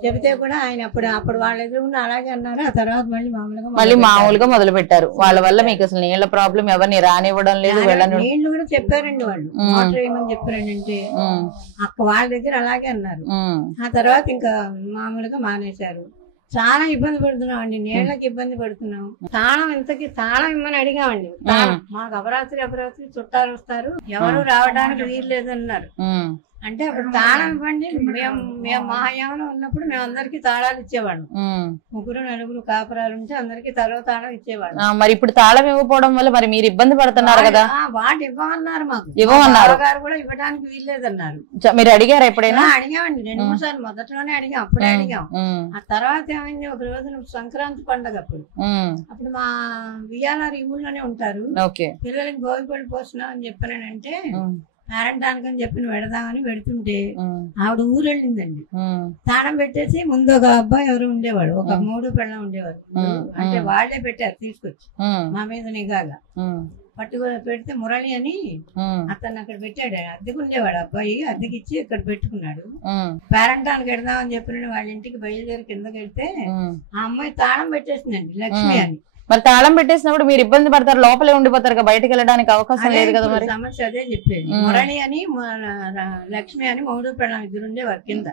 చెబితే కూడా ఆయన అప్పుడు వాళ్ళ ఎదురుకుండా అలాగే అన్నారు. ఆ తర్వాత మామూలుగా మొదలు పెట్టారు. వాళ్ళ వల్ల మీకు అసలు నీళ్ల ప్రాబ్లం ఎవరిని రానివ్వడం లేదు. నీళ్లు కూడా చెప్పారండి వాళ్ళు, వాటర్ ఏమని చెప్పారండి అంటే వాళ్ళ దగ్గర అలాగే అన్నారు. ఆ తర్వాత ఇంకా మామూలుగా మానేశారు. చాలా ఇబ్బంది పడుతున్నాం అండి, నీళ్ళకి ఇబ్బంది పడుతున్నాం. తాళం తాళం ఇమ్మని అడిగామండి. మాకు అపరాత్రి చుట్టాలు వస్తారు, ఎవరు రావడానికి వీలు లేదన్నారు. అంటే అప్పుడు తాళం ఇవ్వండి, మేము మా హయాంలో ఉన్నప్పుడు మేము అందరికి తాళాలు ఇచ్చేవాళ్ళం. 3 4 కాపురాలు ఉంటే అందరికి తాళం ఇచ్చేవాళ్ళం. మరి ఇప్పుడు తాళం ఇవ్వకపోవడం వల్ల మరి మీరు ఇబ్బంది పడుతున్నారు కదా? వాటి ఇవ్వమన్నారు, మాకు గారు కూడా ఇవ్వడానికి వీల్లేదన్నారు. మీరు అడిగారా ఎప్పుడైనా? అడిగామండి 2-3 సార్లు. మొదట్లోనే అడిగాం, అప్పుడే అడిగాం. ఆ తర్వాత ఏమైంది, ఒక రోజు సంక్రాంతి పండుగ అప్పుడు మా వియానారు ఈ ఊళ్ళోనే ఉంటారు, పిల్లలకి భోగిపడి పోస్తున్నాం అని చెప్పానంటే పేరంటానికి అని చెప్పి పెడదామని పెడుతుంటే ఆవిడ ఊరు వెళ్ళిందండి. తాళం పెట్టేసి ముందు ఒక అబ్బాయి ఎవరు ఉండేవాడు, ఒక 3 పిల్లలు ఉండేవారు. అంటే వాళ్ళే పెట్టారు తీసుకొచ్చి మా మీద నిఘాగా పెడితే మురళి అని అతను అక్కడ పెట్టాడు. అద్దెకుండేవాడు అబ్బాయి, అద్దెకిచ్చి ఇక్కడ పెట్టుకున్నాడు. పేరంటానికి వెడదామని చెప్పిన వాళ్ళ ఇంటికి బయలుదేరి కిందకి వెళ్తే ఆ అమ్మాయి తాళం పెట్టేసిందండి, లక్ష్మి అని. మరి తాళం పెట్టేసినప్పుడు మీరు ఇబ్బంది పడతారు, లోపలే ఉండిపోతారు, బయటకు వెళ్ళడానికి అవకాశం లేదు కదా. మరి సమస్య అదే చెప్పేది. మురళి అని లక్ష్మి అని 3 పిల్లలు 2 ఉండేవారు కింద.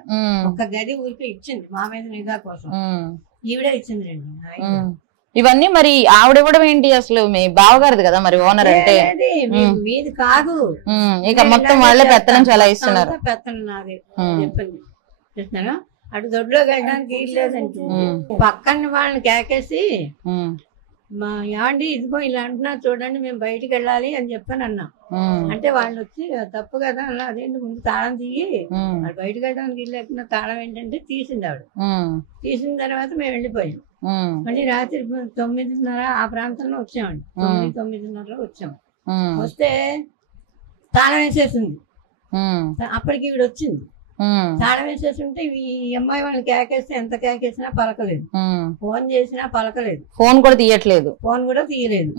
ఒక గది ఊరికి ఇచ్చింది మా మీద నిఘా కోసం, ఈవిడే ఇచ్చింది రండి. ఇవన్నీ మరి ఆవిడవ్వడం ఏంటి అసలు? మీ బావగారిది కదా మరి ఓనర్ అంటే. మీది కాదు, ఇక మొత్తం వాళ్ళే పెత్తనం చాలా ఇస్తున్నారు. పెత్తనం నాది చెప్పింది చూస్తున్నాను. అటు దొడ్లోకి వెళ్ళడానికి లేదండి. పక్కన వాళ్ళని కేకేసి ఏమండి ఇదిగో ఇలా అంటున్నారు చూడండి, మేము బయటికి వెళ్ళాలి అని చెప్పాను అన్నా. అంటే వాళ్ళు వచ్చి తప్పు కదా అలా, అదేంటి ముందు తాళం తీయి, వాళ్ళు బయటకు వెళ్ళడానికి లేకుండా తాళం ఏంటంటే తీసింది ఆవిడ. తీసిన తర్వాత మేము వెళ్ళిపోయాం. మళ్ళీ రాత్రి 9:30 ఆ ప్రాంతంలో వచ్చామండి. 9:30 వచ్చాము. వస్తే తాళం వేసేసింది. అప్పటికి ఈవిడ వచ్చింది. తాళం వేసేసి ఉంటే ఈ అమ్మాయి వాళ్ళని కేకేస్తే ఎంత కేకేసినా పలకలేదు, ఫోన్ చేసినా పలకలేదు, ఫోన్ కూడా తీయట్లేదు, ఫోన్ కూడా తీయలేదు.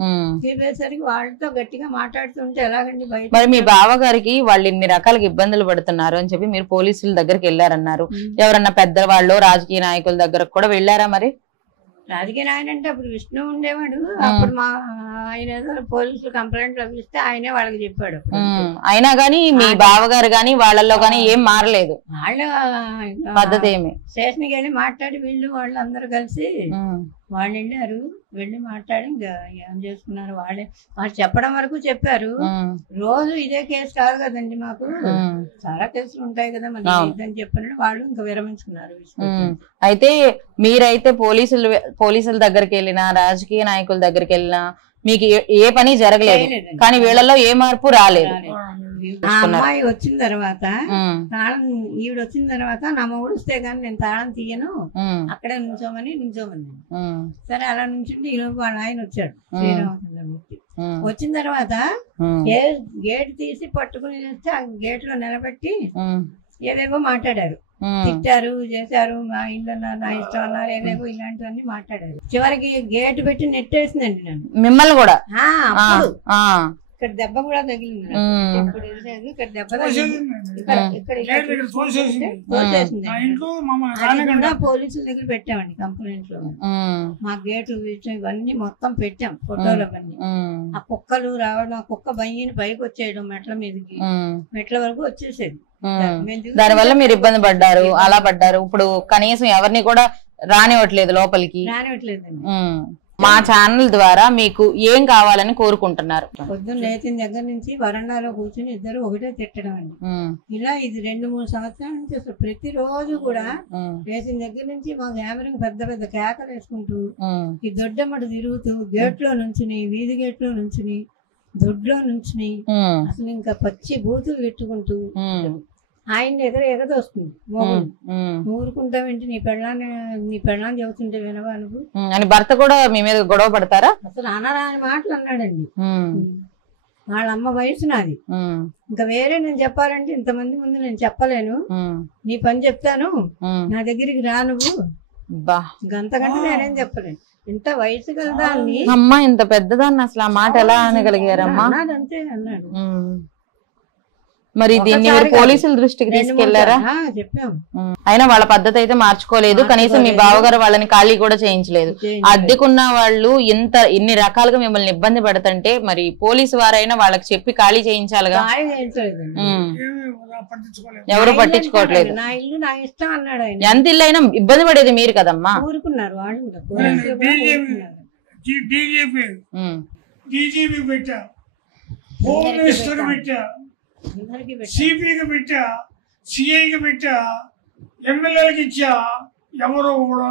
తీసేసరికి వాళ్ళతో గట్టిగా మాట్లాడుతుంటే ఎలాగండి బయట. మరి మీ బావగారికి వాళ్ళు ఇన్ని రకాలుగా ఇబ్బందులు పడుతున్నారు అని చెప్పి మీరు పోలీసుల దగ్గరికి వెళ్ళారన్నారు. ఎవరన్నా పెద్దవాళ్ళు రాజకీయ నాయకుల దగ్గరకు కూడా వెళ్ళారా? మరి రాజకీయ నాయన అంటే అప్పుడు విష్ణు ఉండేవాడు. అప్పుడు మా ఆయన ఏదో పోలీసులు కంప్లైంట్ ఇస్తే ఆయనే వాళ్ళకి చెప్పాడు. అయినా గానీ మీ బావగారు గాని వాళ్ళల్లో గానీ ఏం మారలేదు, వాళ్ళ పద్ధతి ఏమి. స్టేషన్కి వెళ్ళి మాట్లాడి వాళ్ళు అందరూ కలిసి వాళ్ళు వెళ్ళారు. వెళ్ళి మాట్లాడి ఇంకా ఏం చేసుకున్నారు వాళ్ళు చెప్పడం వరకు చెప్పారు. రోజు ఇదే కేసు కాదు కదండి, మాకు చాలా కేసులు ఉంటాయి కదా మరి ఇదని చెప్పినట్టు వాళ్ళు ఇంకా విరమించుకున్నారు. అయితే మీరైతే పోలీసుల దగ్గరికి వెళ్ళినా రాజకీయ నాయకుల దగ్గరికి వెళ్ళినా మీకు ఏ పని జరగలేదు, కానీ వీళ్ళలో ఏ మార్పు రాలేదు. ఆ అమ్మాయి వచ్చిన తర్వాత తాళం ఈవిడ వచ్చిన తర్వాత నా మొగుడు వస్తే గానీ నేను తాళం తీయను, అక్కడే నుంచోమని. సరే అలా నుంచుంటే ఈలోపు వాళ్ళ ఆయన వచ్చాడు, శ్రీరామచంద్రమూర్తి. వచ్చిన తర్వాత గేట్ తీసి పట్టుకుని వస్తే ఆ గేట్ లో నిలబెట్టి ఏదేవో మాట్లాడారు, తిట్టారు, చేశారు, మా ఇల్లు నా ఇష్టం అన్నారు, ఏదేవో ఇలాంటివన్నీ మాట్లాడారు. చివరికి గేట్ పెట్టి నెట్టేసిందండి నన్ను, మిమ్మల్ని కూడా. ఇక్కడ దెబ్బ కూడా తగిలింది, ఇక్కడ దెబ్బ తగిలింది. పోలీసుల దగ్గర పెట్టామండి కంప్లైంట్ లో. మా గేటు ఇవన్నీ మొత్తం పెట్టాం, ఫోటోలు అవన్నీ. ఆ కుక్కలు రావడం, ఆ కుక్క భయ్యని పైకి వచ్చేయడం మెట్ల మీదకి, మెట్ల వరకు వచ్చేసేది. దాని వల్ల మీరు ఇబ్బంది పడ్డారు, అలా పడ్డారు. ఇప్పుడు కనీసం ఎవరిని కూడా రానివ్వట్లేదు లోపలికి. రానివ్వట్లేదండి. మా ఛానల్ ద్వారా మీకు ఏం కావాలని కోరుకుంటున్నారు? పొద్దున్న లేచిన దగ్గర నుంచి వరండాలో కూర్చుని ఇద్దరు ఒకటే తిట్టడం అండి. ఇలా ఇది 2-3 సంవత్సరాల నుంచి అసలు ప్రతిరోజు కూడా లేచిన దగ్గర నుంచి మా గ్యామరింగ్ పెద్ద పెద్ద కేకలు వేసుకుంటూ ఈ దొడ్డమ్మట తిరుగుతూ గేట్లో నుంచుని, వీధి గేట్లో నుంచుని, దొడ్లో నుంచుని అసలు ఇంకా పచ్చి బూతులు పెట్టుకుంటూ ఆయన ఎగదొస్తుంది. ఊరుకుంటావేంటి, నీ పెళ్ళాన్ని చెబుతుంటే వినవా నువ్వు అని భర్త కూడా మీ మీద గొడవ పడతారా? అసలు అనరాని మాటలు అన్నాడండి. వాళ్ళ అమ్మ వయసు నాది, ఇంకా వేరే నేను చెప్పాలంటే ఇంతమంది ముందు నేను చెప్పలేను, నీ పని చెప్తాను, నా దగ్గరికి రా నువ్వు, అంతకంటే నేనేం చెప్పలేను. ఇంత వయసు కలదాన్ని అమ్మా, ఇంత పెద్దదాన్ని అసలు ఆ మాట ఎలా అనగలిగారమ్మా? అంతే అన్నాడు. మరి దీన్ని మీరు పోలీసుల దృష్టికి తీసుకెళ్లారా? చెప్పాము. అయినా వాళ్ళ పద్ధతి అయితే మార్చుకోలేదు. కనీసం మీ బావగారు వాళ్ళని ఖాళీ కూడా చేయించలేదు. అద్దెకున్న వాళ్ళు ఇన్ని రకాలుగా మిమ్మల్ని ఇబ్బంది పెడతంటే మరి పోలీసు వారైనా వాళ్ళకి చెప్పి ఖాళీ చేయించాలిగా. ఎవరు పట్టించుకోవట్లేదు. నా ఇల్లు నా ఇష్టం అన్నాడు ఆయన. ఎంత ఇల్లు అయినా ఇబ్బంది పడేది మీరు కదమ్మా. ఊరుకున్నారు వాళ్ళు. సిపికి పెట్టా, సిఐకి పెట్టా, ఎమ్మెల్యేలకు ఇచ్చా, ఎవరు కూడా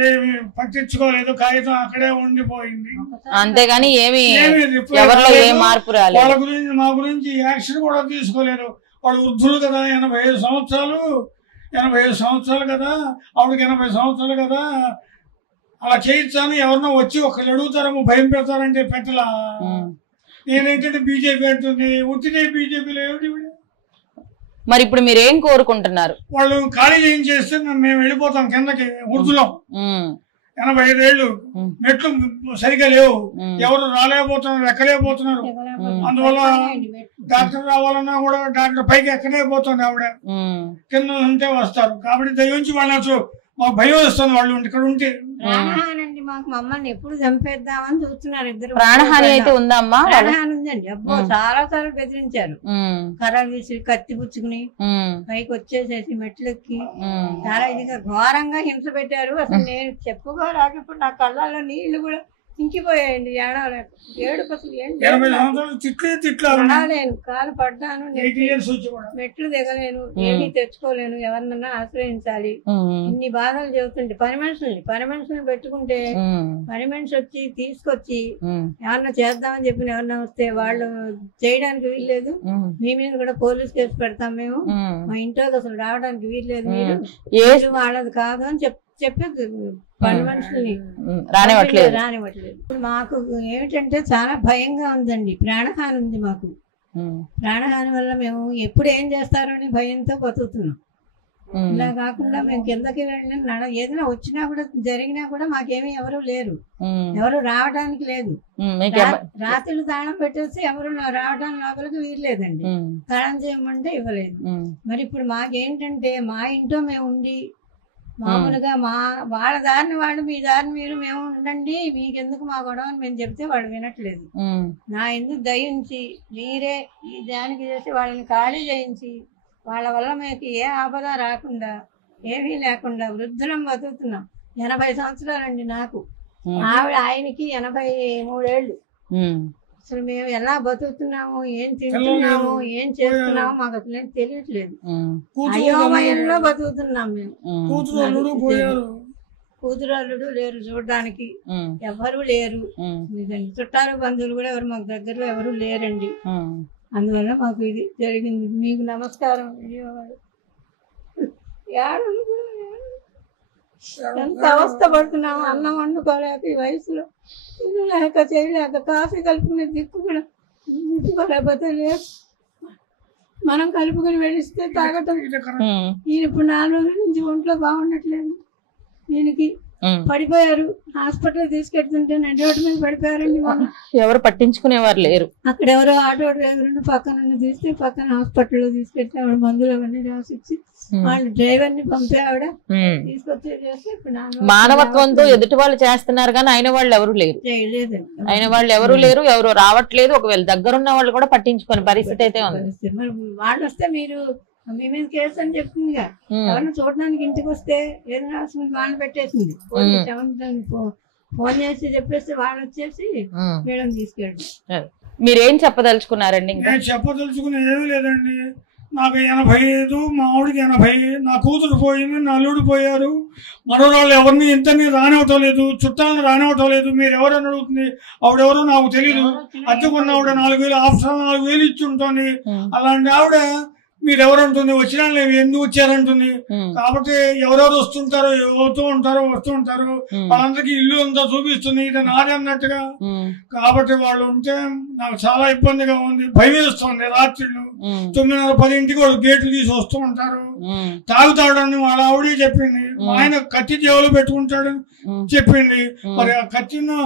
ఏమి పట్టించుకోలేదు. కాగితం అక్కడే ఉండిపోయింది, అంతేగాని ఏమి ఎవరిలో ఏ మార్పు రాలేదు. వాళ్ళ గురించి మా గురించి యాక్షన్ కూడా తీసుకోలేదు. వాళ్ళు వృద్ధులు కదా, 85 సంవత్సరాలు, 85 సంవత్సరాలు కదా, ఆవిడకి 80 సంవత్సరాలు కదా, అలా చేయించాను. ఎవరినో వచ్చి ఒకళ్ళు అడుగుతారేమో భయం పెడతారంటే పెట్టలా. నేనేంటంటే బీజేపీ అంటుంది, ఉట్టినే బీజేపీలో ఏమిటి? మరి ఇప్పుడు మీరు ఏం కోరుకుంటున్నారు? వాళ్ళు ఖాళీ చేస్తే మేము వెళ్ళిపోతాం కిందకి. ఉర్దులో 85 ఏళ్ళు, మెట్లు సరిగా లేవు, ఎవరు రాలేకపోతున్నారు, ఎక్కలేకపోతున్నారు. అందువల్ల డాక్టర్ రావాలన్నా కూడా డాక్టర్ పైకి ఎక్కలేకపోతుంది ఆవిడ, కింద ఉంటే వస్తారు. కాబట్టి దయవుంచి వాళ్ళ మాకు భయం వస్తుంది వాళ్ళు ఇక్కడ ఉంటే. ప్రాణహానండి, మాకు మమ్మల్ని ఎప్పుడు చంపేద్దామని చూస్తున్నారు ఇద్దరు. ప్రాణహాని అయితే ఉందమ్మా? ప్రాణహాని ఉందండి. అబ్బో చాలా సార్లు బెదిరించారు, కర్రలు తీసి కత్తి పుచ్చుకుని పైకి వచ్చేసేసి మెట్లెక్కి చాలా ఇదిగా ఘోరంగా హింస పెట్టారు. అసలు నేను చెప్పుకోలేకపోతే నా కళ్ళల్లో నీళ్లు కూడా ఇంకిపోయాయండి. ఏడుపు అసలు పడలేను, కాలు పడ్డాను, మెట్లు దిగలేను, ఏమీ తెచ్చుకోలేను, ఎవరినన్నా ఆశ్రయించాలి. ఇన్ని బాధలు చెబుతుంటే పని మనుషుల్ని పెట్టుకుంటే పని మనిషి వచ్చి తీసుకొచ్చి ఎవరన్నా చేద్దామని చెప్పిన ఎవరన్నా వస్తే వాళ్ళు చేయడానికి వీల్లేదు. మీ మీద కూడా పోలీస్ కేసు పెడతాం మేము, మా ఇంట్లోకి అసలు రావడానికి వీల్లేదు, మీరు వాళ్ళది కాదు అని చెప్పేది పని మనుషుల్ని రానివ్వట్లేదు. ఇప్పుడు మాకు ఏమిటంటే చాలా భయంగా ఉందండి, ప్రాణహాని ఉంది మాకు. ప్రాణహాని వల్ల మేము ఎప్పుడు ఏం చేస్తారో అని భయంతో బతుకుతున్నాం. ఇలా కాకుండా మేము కిందకి వెళ్ళిన ఏదైనా వచ్చినా కూడా జరిగినా కూడా మాకేమీ ఎవరు లేరు, ఎవరు రావడానికి లేదు. రాత్రులు తాళం పెట్టేసి ఎవరు రావడానికి లోపలికి వీల్లేదండి, తాళం చేయమంటే ఇవ్వలేదు. మరి ఇప్పుడు మాకేంటంటే మా ఇంట్లో మేము ఉండి మామూలుగా వాళ్ళ దారిని వాళ్ళు, మీ దారిని మీరు, మేము ఉండండి, మీకెందుకు మా గొడవ అని మేము చెప్తే వాళ్ళు వినట్లేదు. నా ఎందుకు దయించి మీరే ఈ దానికి చేసి వాళ్ళని ఖాళీ చేయించి వాళ్ళ వల్ల మీకు ఏ ఆపద రాకుండా ఏమీ లేకుండా వృద్ధులం బతుకుతున్నాం. 80 సంవత్సరాలండి నాకు, ఆయనకి 83 ఏళ్ళు. అసలు మేము ఎలా బతుకుతున్నాము, ఏం తింటున్నాము, ఏం చేస్తున్నాము మాకు అసలు ఏం తెలియట్లేదు. అయోమయంలో బతుకుతున్నాం మేము. కూతురల్లుడు లేరు చూడడానికి, ఎవరు లేరు. చుట్టాలు బంధువులు కూడా ఎవరు మాకు దగ్గరలో ఎవరు లేరండి. అందువల్ల మాకు ఇది జరిగింది. మీకు నమస్కారం. ఎంత అవస్థ పడుతున్నాము, అన్నం వండుకోలేక ఈ వయసులో, తినలేక చేయలేక, కాఫీ కలుపుకునే దిక్కు కూడా తీసుకోలేకపోతే లేదు. మనం కలుపుకొని వెళ్ళిస్తే తాగటం. ఈయన ఇప్పుడు 4 రోజుల నుంచి ఒంట్లో బాగుండట్లేదు. ఈయనకి పడిపోయారు, హాస్పిటల్ తీసుకెళ్తుంటే నడి రోడ్డు మీద పడిపోయారండి. ఎవరు పట్టించుకునేవారు లేరు. అక్కడ ఎవరో ఆటో డ్రైవర్ పక్కన తీస్తే పక్కన హాస్పిటల్లో తీసుకెళ్తే ఆవిడ మందులు అవన్నీ రాసిచ్చి వాళ్ళు డ్రైవర్ ని పంపే ఆవిడ తీసుకొచ్చి చేస్తే మానవత్వంతో ఎదుటి వాళ్ళు చేస్తున్నారు కానీ అయిన వాళ్ళు ఎవరు లేరు. అయిన వాళ్ళు ఎవరు లేరు, ఎవరు రావట్లేదు. ఒకవేళ దగ్గరున్న వాళ్ళు కూడా పట్టించుకునే పరిస్థితి అయితే ఉంది. మరి వాళ్ళు వస్తే మీరు మీ మీద కేసు అని చెప్తుందిగా, ఎవరిని చూడడానికి ఇంటికి వస్తే ఏదో రాసుకుని వాళ్ళు పెట్టేసింది. ఫోన్ చేసి చెప్పేస్తే వాళ్ళు వచ్చేసి వీళ్ళని తీసుకెళ్ళి. మీరేం చెప్పదలుచుకున్నారండి? చెప్పదలుచుకుని ఏమీ లేదండి. నాకు 85, మా ఆవిడికి 80, నా కూతురు పోయింది, నా అల్లుడు పోయారు. మనోరాళ్ళు ఎవరిని ఇంతని రానివ్వటం లేదు, చుట్టాలను రానివ్వటం లేదు. మీరు ఎవరని అడుగుతుంది, ఆవిడెవరో నాకు తెలియదు. అద్దెకున్న ఆవిడ 4,000 ఆఫ్టర్ 4,000 ఇచ్చి ఉంటుంది. అలాంటి ఆవిడ మీరెవరంటుంది, వచ్చినా లేవు, ఎందుకు వచ్చారంటుంది. కాబట్టి ఎవరెవరు వస్తుంటారో, వస్తూ ఉంటారు. వాళ్ళందరికీ ఇల్లు అంతా చూపిస్తుంది, ఇది నాది అన్నట్టుగా. కాబట్టి వాళ్ళు ఉంటే నాకు చాలా ఇబ్బందిగా ఉంది, భయం వేస్తుంది. రాత్రిళ్ళు 9:30-10 వాళ్ళు గేట్లు తీసి వస్తూ ఉంటారు. తాగుతాడని వాళ్ళ ఆవిడే చెప్పింది. ఆయన కత్తి జేబులో పెట్టుకుంటాడని చెప్పింది. మరి ఆ కత్తిని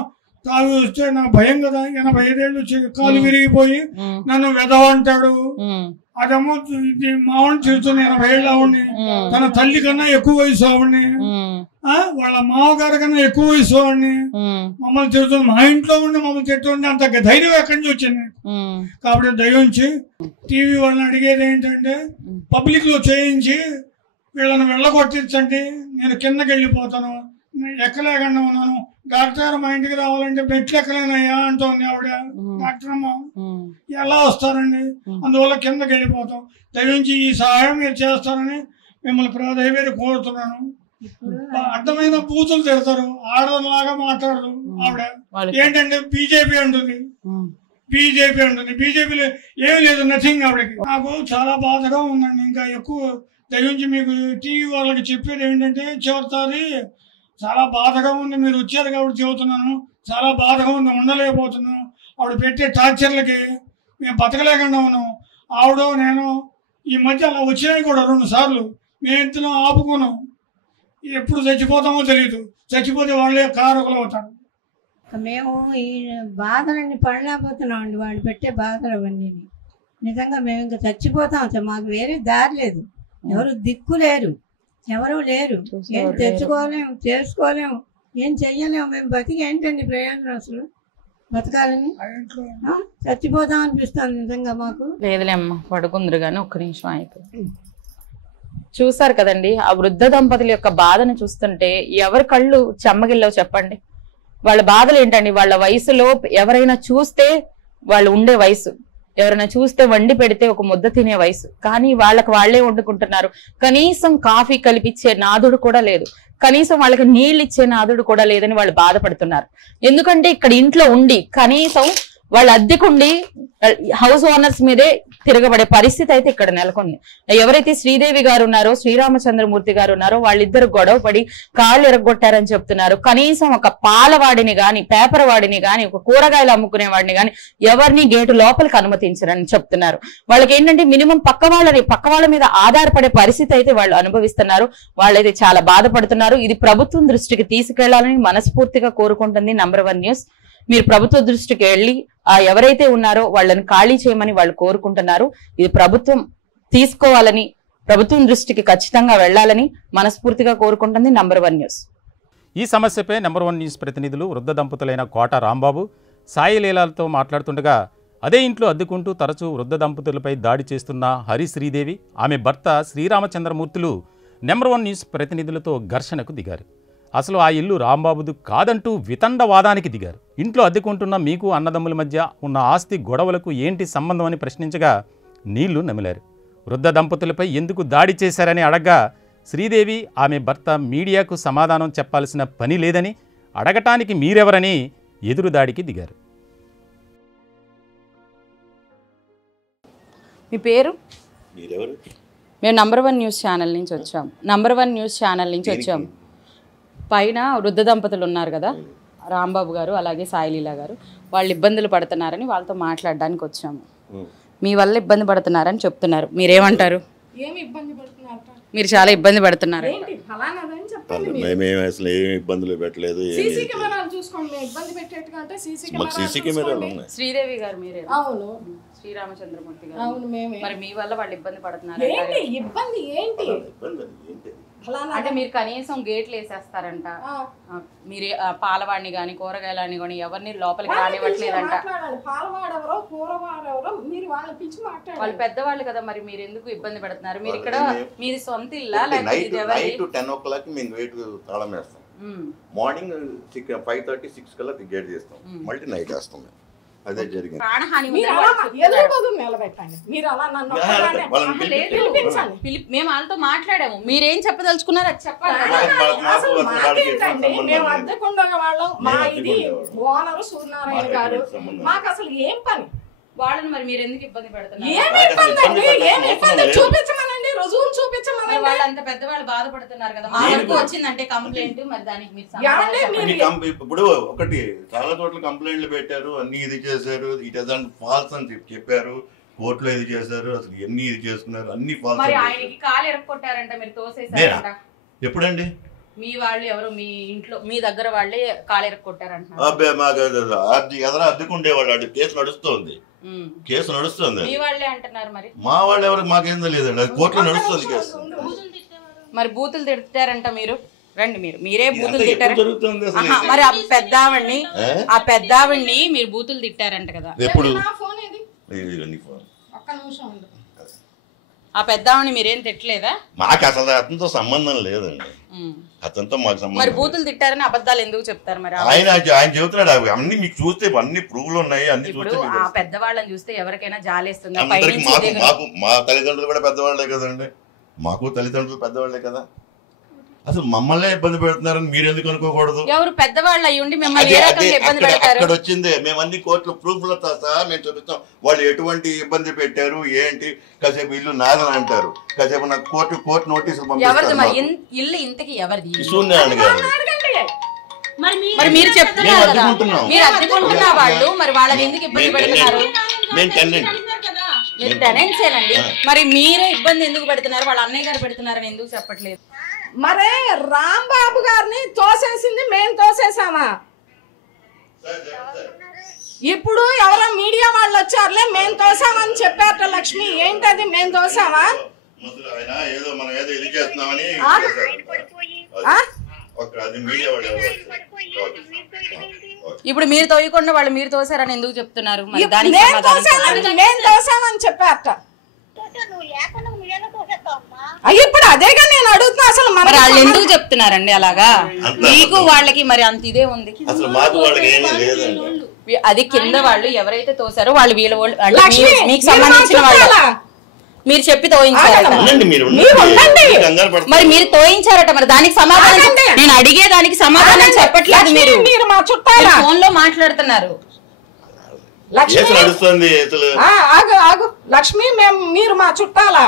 తాగి వస్తే నాకు భయం కదా. 85 ఏళ్ళు కాలు విరిగిపోయి నన్ను వెధవ అంటాడు. అదేమో మావాడిని తిరుగుతుంది, 80 ఏళ్ళు ఆవిడ్ని. తన తల్లి కన్నా ఎక్కువ వయసు ఆవిడ్ని, వాళ్ళ మామగారి కన్నా ఎక్కువ వయసు ఆవిడ్ని మమ్మల్ని తిరుగుతుంది. మా ఇంట్లో ఉండి మమ్మల్ని తిరుగుతుంది. అంత ధైర్యం ఎక్కడి నుంచి వచ్చింది. కాబట్టి దయించి టీవీ వాళ్ళని అడిగేది ఏంటంటే, పబ్లిక్ లో చేయించి వీళ్ళని వెళ్ళగొట్టించండి, నేను కిందకి వెళ్ళిపోతాను, ఎక్కలేకుండా ఉన్నాను. డాక్టర్ మా ఇంటికి రావాలంటే మెట్లు ఎక్కలేనయ్యా అంటోంది ఆవిడ. డాక్టర్ అమ్మ ఎలా వస్తారండి, అందువల్ల కిందకి వెళ్ళిపోతాం. దయించి ఈ సహాయం మీరు చేస్తారని మిమ్మల్ని ప్రాధాన్యత కోరుతున్నాను. అడ్డమైన బూతులు తిడతారు, ఆడలాగా మాట్లాడరు. ఆవిడ ఏంటంటే బీజేపీ అంటుంది. బీజేపీలో ఏమీ లేదు, నథింగ్. ఆవిడకి నాకు చాలా బాధగా ఉందండి. ఇంకా ఎక్కువ దయించి మీకు టీవీ వాళ్ళకి చెప్పేది ఏంటంటే, చివరిసారి చాలా బాధగా ఉంది, మీరు వచ్చారు కాబట్టి చెబుతున్నాను. చాలా బాధగా ఉంది, ఉండలేకపోతున్నాను. ఆవిడ పెట్టే టార్చర్లకి మేము బతకలేకుండా ఉన్నాం. ఆవిడ నేను ఈ మధ్య అలా వచ్చినాయి కూడా 2 సార్లు. మేము ఇంతలో ఆపుకున్నాం. ఎప్పుడు చచ్చిపోతామో తెలియదు. చచ్చిపోతే వాళ్ళే కారకులు అవుతారు. మేము ఈ బాధలన్నీ పడలేకపోతున్నాం అండి, వాళ్ళు పెట్టే బాధలు అవన్నీ. నిజంగా మేము ఇంకా చచ్చిపోతాం. అసలు మాకు వేరే దారి లేదు, ఎవరు దిక్కు లేరు, ఎవరు లేరు. ఏం తెచ్చుకోలేము, చేసుకోలేము, ఏం చెయ్యలేము. మేము బతికి ఏంటండి ప్రయోజనం? అసలు బతకాలని చచ్చిపోతాం అనిపిస్తుంది నిజంగా మాకు. లేదులేమ్మా, పడుకుందరు కానీ ఒక్క నిమిషం అయిపోయింది. చూసారు కదండి ఆ వృద్ధ దంపతుల యొక్క బాధను చూస్తుంటే ఎవరి కళ్ళు చెమ్మగిల్లవు చెప్పండి. వాళ్ళ బాధలు ఏంటండి? వాళ్ళ వయసులో ఎవరైనా చూస్తే వాళ్ళు ఉండే వయసు, ఎవరైనా చూస్తే వండి పెడితే ఒక ముద్ద తినే వయసు, కానీ వాళ్ళకి వాళ్లే వండుకుంటున్నారు. కనీసం కాఫీ కలిపిచ్చే నాదుడు కూడా లేదు, కనీసం వాళ్ళకి నీళ్ళు ఇచ్చే నాదుడు కూడా లేదని వాళ్ళు బాధపడుతున్నారు. ఎందుకంటే ఇక్కడ ఇంట్లో ఉండి కనీసం వాళ్ళ అద్దెకుండి హౌస్ ఓనర్స్ మీదే తిరగబడే పరిస్థితి అయితే ఇక్కడ నెలకొంది. ఎవరైతే శ్రీదేవి గారు ఉన్నారో, శ్రీరామచంద్రమూర్తి గారు ఉన్నారో, వాళ్ళిద్దరు గొడవ పడి కాళ్ళు ఎరగొట్టారని చెప్తున్నారు. కనీసం ఒక పాలవాడిని గాని, పేపర్ వాడిని గాని, ఒక కూరగాయలు అమ్ముకునే వాడిని గాని ఎవరిని గేటు లోపలికి అనుమతించరని చెప్తున్నారు. వాళ్ళకి ఏంటంటే మినిమం పక్క వాళ్ళ మీద ఆధారపడే పరిస్థితి అయితే వాళ్ళు అనుభవిస్తున్నారు. వాళ్ళైతే చాలా బాధపడుతున్నారు. ఇది ప్రభుత్వం దృష్టికి తీసుకెళ్లాలని మనస్ఫూర్తిగా కోరుకుంటుంది నంబర్1 న్యూస్. మీరు ప్రభుత్వ దృష్టికి వెళ్ళి ఎవరైతే ఉన్నారో వాళ్ళని ఖాళీ చేయమని వాళ్ళు కోరుకుంటున్నారు. ఇది ప్రభుత్వం తీసుకోవాలని, ప్రభుత్వం దృష్టికి ఖచ్చితంగా వెళ్లాలని మనస్ఫూర్తిగా కోరుకుంటుంది నంబర్1 న్యూస్. ఈ సమస్యపై నంబర్1 న్యూస్ ప్రతినిధులు వృద్ధ దంపతులైన కోట రాంబాబు, సాయి లీలాలతో మాట్లాడుతుండగా అదే ఇంట్లో అద్దుకుంటూ తరచూ వృద్ధ దంపతులపై దాడి చేస్తున్న హరి శ్రీదేవి, ఆమె భర్త శ్రీరామచంద్రమూర్తులు నంబర్1 న్యూస్ ప్రతినిధులతో ఘర్షణకు దిగారు. అసలు ఆ ఇల్లు రాంబాబుది కాదంటూ వితండవాదానికి దిగారు. ఇంట్లో అద్దెకుంటున్న మీకు అన్నదమ్ముల మధ్య ఉన్న ఆస్తి గొడవలకు ఏంటి సంబంధం అని ప్రశ్నించగా నీళ్లు నమిలారు. వృద్ధ దంపతులపై ఎందుకు దాడి చేశారని అడగ్గా శ్రీదేవి, ఆమె భర్త మీడియాకు సమాధానం చెప్పాల్సిన పని లేదని, అడగటానికి మీరెవరని ఎదురుదాడికి దిగారు. మీ పేరు? మేము నంబర్1 న్యూస్ ఛానల్ నుంచి వచ్చాము. నంబర్1 న్యూస్ ఛానల్ నుంచి వచ్చాము. పైన వృద్ధ దంపతులు ఉన్నారు కదా, రాంబాబు గారు అలాగే సాయిలీలా గారు, వాళ్ళు ఇబ్బందులు పడుతున్నారని వాళ్ళతో మాట్లాడడానికి వచ్చాము. మీ వల్ల ఇబ్బంది పడుతున్నారని చెప్తున్నారు. మీరేమంటారు? మీరు చాలా ఇబ్బంది పడుతున్నారు. అసలు ఏమి ఇబ్బందులు పెట్టలేదు. శ్రీదేవి గారు మీరే? అవును. శ్రీరామచంద్రమూర్తి గారు? అవును. మరి మీ వల్ల వాళ్ళు ఇబ్బంది పడుతున్నారు. ఇబ్బంది ఏంటి? అంటే మీరు కనీసం గేట్లు వేసేస్తారంట, మీరు పాలవాడిని గాని కూరగాయలని కానీ ఎవరిని లోపలికి రానివ్వట్లేదంట. వాళ్ళు పెద్దవాళ్ళు కదా, మరి మీరు ఎందుకు ఇబ్బంది పడుతున్నారు? మీరు ఇక్కడ మీది సొంత ఇల్లా లేకపోతే తాళం వేస్తాం, మార్నింగ్ 5:30-6 కల్లా గేట్ చేస్తాం, మళ్ళీ నైట్ వేస్తాం. అదే జరిగింది. మేము వాళ్ళతో మాట్లాడాము. మీరేం చెప్పదలుచుకున్నారు అది చెప్పాలి. మేము అద్దెకుండగ వాళ్ళం, మా ఇది ఓనరు సూర్యనారాయణ గారు, మాకు అసలు ఏం పని? వాళ్ళని మరి మీరు ఎందుకు ఇబ్బంది పెడుతున్నారు? చూపించమనండి, రుజువులు చూపించమనండి. వాళ్ళు అంత పెద్దవాళ్ళు బాధపడుతున్నారు కదా, మా వరకు వచ్చిందంటే కంప్లైంట్, మరి దానికి మీరు ఇప్పుడు ఒకటి చాలా చోట్ల కంప్లైంట్లు పెట్టారు, అన్ని ఇది చేశారు, ఇట్ ఇస్ ఫాల్స్ అని చెప్పారు, కోర్టులో ఇది చేశారు, అసలు ఎన్ని ఇది చేసుకున్నారు, అన్ని ఫాల్స్. మరి ఆయనకి కాలు ఎరక్కొట్టారంట, మీరు తోసేసారంట. ఎప్పుడండి? మీ వాళ్ళు ఎవరు మీ ఇంట్లో మీ దగ్గర వాళ్ళే కాలు ఎరక్కొట్టారంట. మాకు ఎదర అద్దెకుండేవాళ్ళు, అది కేసు నడుస్తుంది, కేసు నడుస్తుంది. మీ వాళ్ళే అంటున్నారు. మరి మా వాళ్ళు ఎవరు మాకేం తెలియదండి, అది కోర్టులో నడుస్తుంది కేసు. మరి బూతులు తిడతారంట మీరు? రండి, మీరే బూతులు తిట్టారు. మరి ఆ పెద్దావిడ్ని మీరు బూతులు తిట్టారంట కదా, ఎప్పుడు? ఆ పెద్దావిని మీరేం తిట్టలేదా? మాకు అసలు అతనితో సంబంధం లేదండి, అతనితో మాకు సంబంధం. మరి బూతులు తిట్టారని అబద్ధాలు ఎందుకు చెప్తారు? మరి ఆయన చెబుతున్నాడు, అన్ని మీకు చూస్తే అన్ని ప్రూఫ్లు ఉన్నాయి, అన్ని చూస్తే ఆ పెద్దవాళ్ళని చూస్తే ఎవరికైనా జాలేస్తుంది. మా తల్లిదండ్రులు కూడా పెద్దవాళ్లే కదండి, మాకు తల్లిదండ్రులు పెద్దవాళ్లే కదా. అసలు మమ్మల్ని ఇబ్బంది పెడుతున్నారని మీరు ఎందుకు అనుకోకూడదు? ఎవరు పెద్దవాళ్ళు అయ్యి ఉండి మిమ్మల్ని ఏ రకంగా ఇబ్బంది పెడతారు? అక్కడ వచ్చిందే, మేము అన్ని కోర్టులో ప్రూఫ్లతో సహా మేము చూపిస్తాం, వాళ్ళు ఎటువంటి ఇబ్బంది పెట్టారు ఏంటి. కాసేపు ఇల్లు నాదని అంటారు, కాసేపు నాకు కోర్టు నోటీసులు పంపిస్తారు. ఇల్లు ఇంతకి ఎవరిది? సూర్యనారాయణ గారు. మరి మీరు చెప్తున్నారు కదా మీరు అద్దెకుంటున్న వాళ్ళు మరి వాళ్ళని ఎందుకు ఇబ్బంది పెడుతున్నారు? మీరు టెనెంట్సేనండి, మరి మీరే ఇబ్బంది ఎందుకు పెడుతున్నారు? వాళ్ళ అన్నయ్య గారు పెడుతున్నారని ఎందుకు చెప్పట్లేదు? మరే రాంబాబు గారిని తోసేసింది మేము తోసేసామా? ఇప్పుడు ఎవరో మీడియా వాళ్ళు వచ్చారులే మేము తోసామని చెప్పారట లక్ష్మి. ఏంటది మేము తోసామా? ఇప్పుడు మీరు తోయకుండా వాళ్ళు మీరు తోసారని ఎందుకు చెప్తున్నారు? మరి దానికి మేము తోసామని చెప్పారట. ఇప్పుడు అదేగా నేను అడుగుతున్నా, అసలు మరి వాళ్ళు ఎందుకు చెప్తున్నారండి అలాగా? మీకు వాళ్ళకి మరి అంత ఇదే ఉంది. అది కింద వాళ్ళు ఎవరైతే తోసారో వాళ్ళు వీళ్ళ మీకు సంబంధించిన వాళ్ళు మీరు చెప్పి తోయించారట. మరి మీరు తోయించారట, మరి దానికి సమాధానం నేను అడిగే దానికి సమాధానం చెప్పట్లేదు. మీరు మా చుట్టాలు ఫోన్ లో మాట్లాడుతున్నారు. లక్ష్మి మీరు మా చుట్టాలా?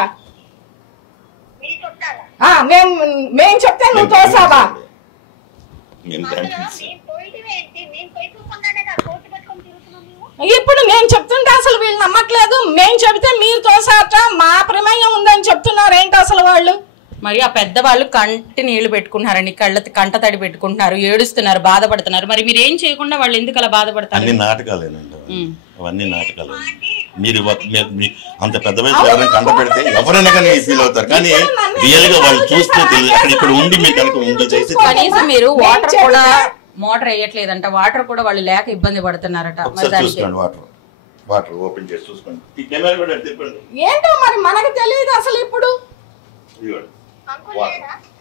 మేము చెప్తే నువ్వు తోసావా? ఇప్పుడు నేను చెప్తుంటే అసలు వీళ్ళు నమ్మట్లేదు. మేము చెబితే మీరు తోసాట మా ప్రమేయం ఉందని చెప్తున్నారు. ఏంటి అసలు వాళ్ళు? మరి ఆ పెద్దవాళ్ళు కంటి నీళ్లు పెట్టుకుంటున్నారండి, కంట తడి పెట్టుకుంటున్నారు, ఏడుస్తున్నారు, బాధపడుతున్నారు. మరి మీరు ఏం చేయకుండా వాళ్ళు ఎందుకు అలా బాధపడతారు? అన్ని నాటకాలేనండి, అవన్నీ నాటకాలు. మీరు అంత పెద్ద వయసు ఎవరైనా కంట పెడితే ఎవరైనా కానీ ఫీల్ అవుతారు, కానీ రియల్ గా వాళ్ళు చూస్తే తెలియదు. ఇక్కడ ఉండి మీరు కనుక కనీసం మీరు వాటర్ కూడా మోటార్ వేయట్లేదంట, వాటర్ కూడా వాళ్ళు లేక ఇబ్బంది పడుతున్నారట. వాటర్ ఓపెన్ చేసి చూసుకోండి. ఏంటో మరి మనకు తెలియదు అసలు. ఇప్పుడు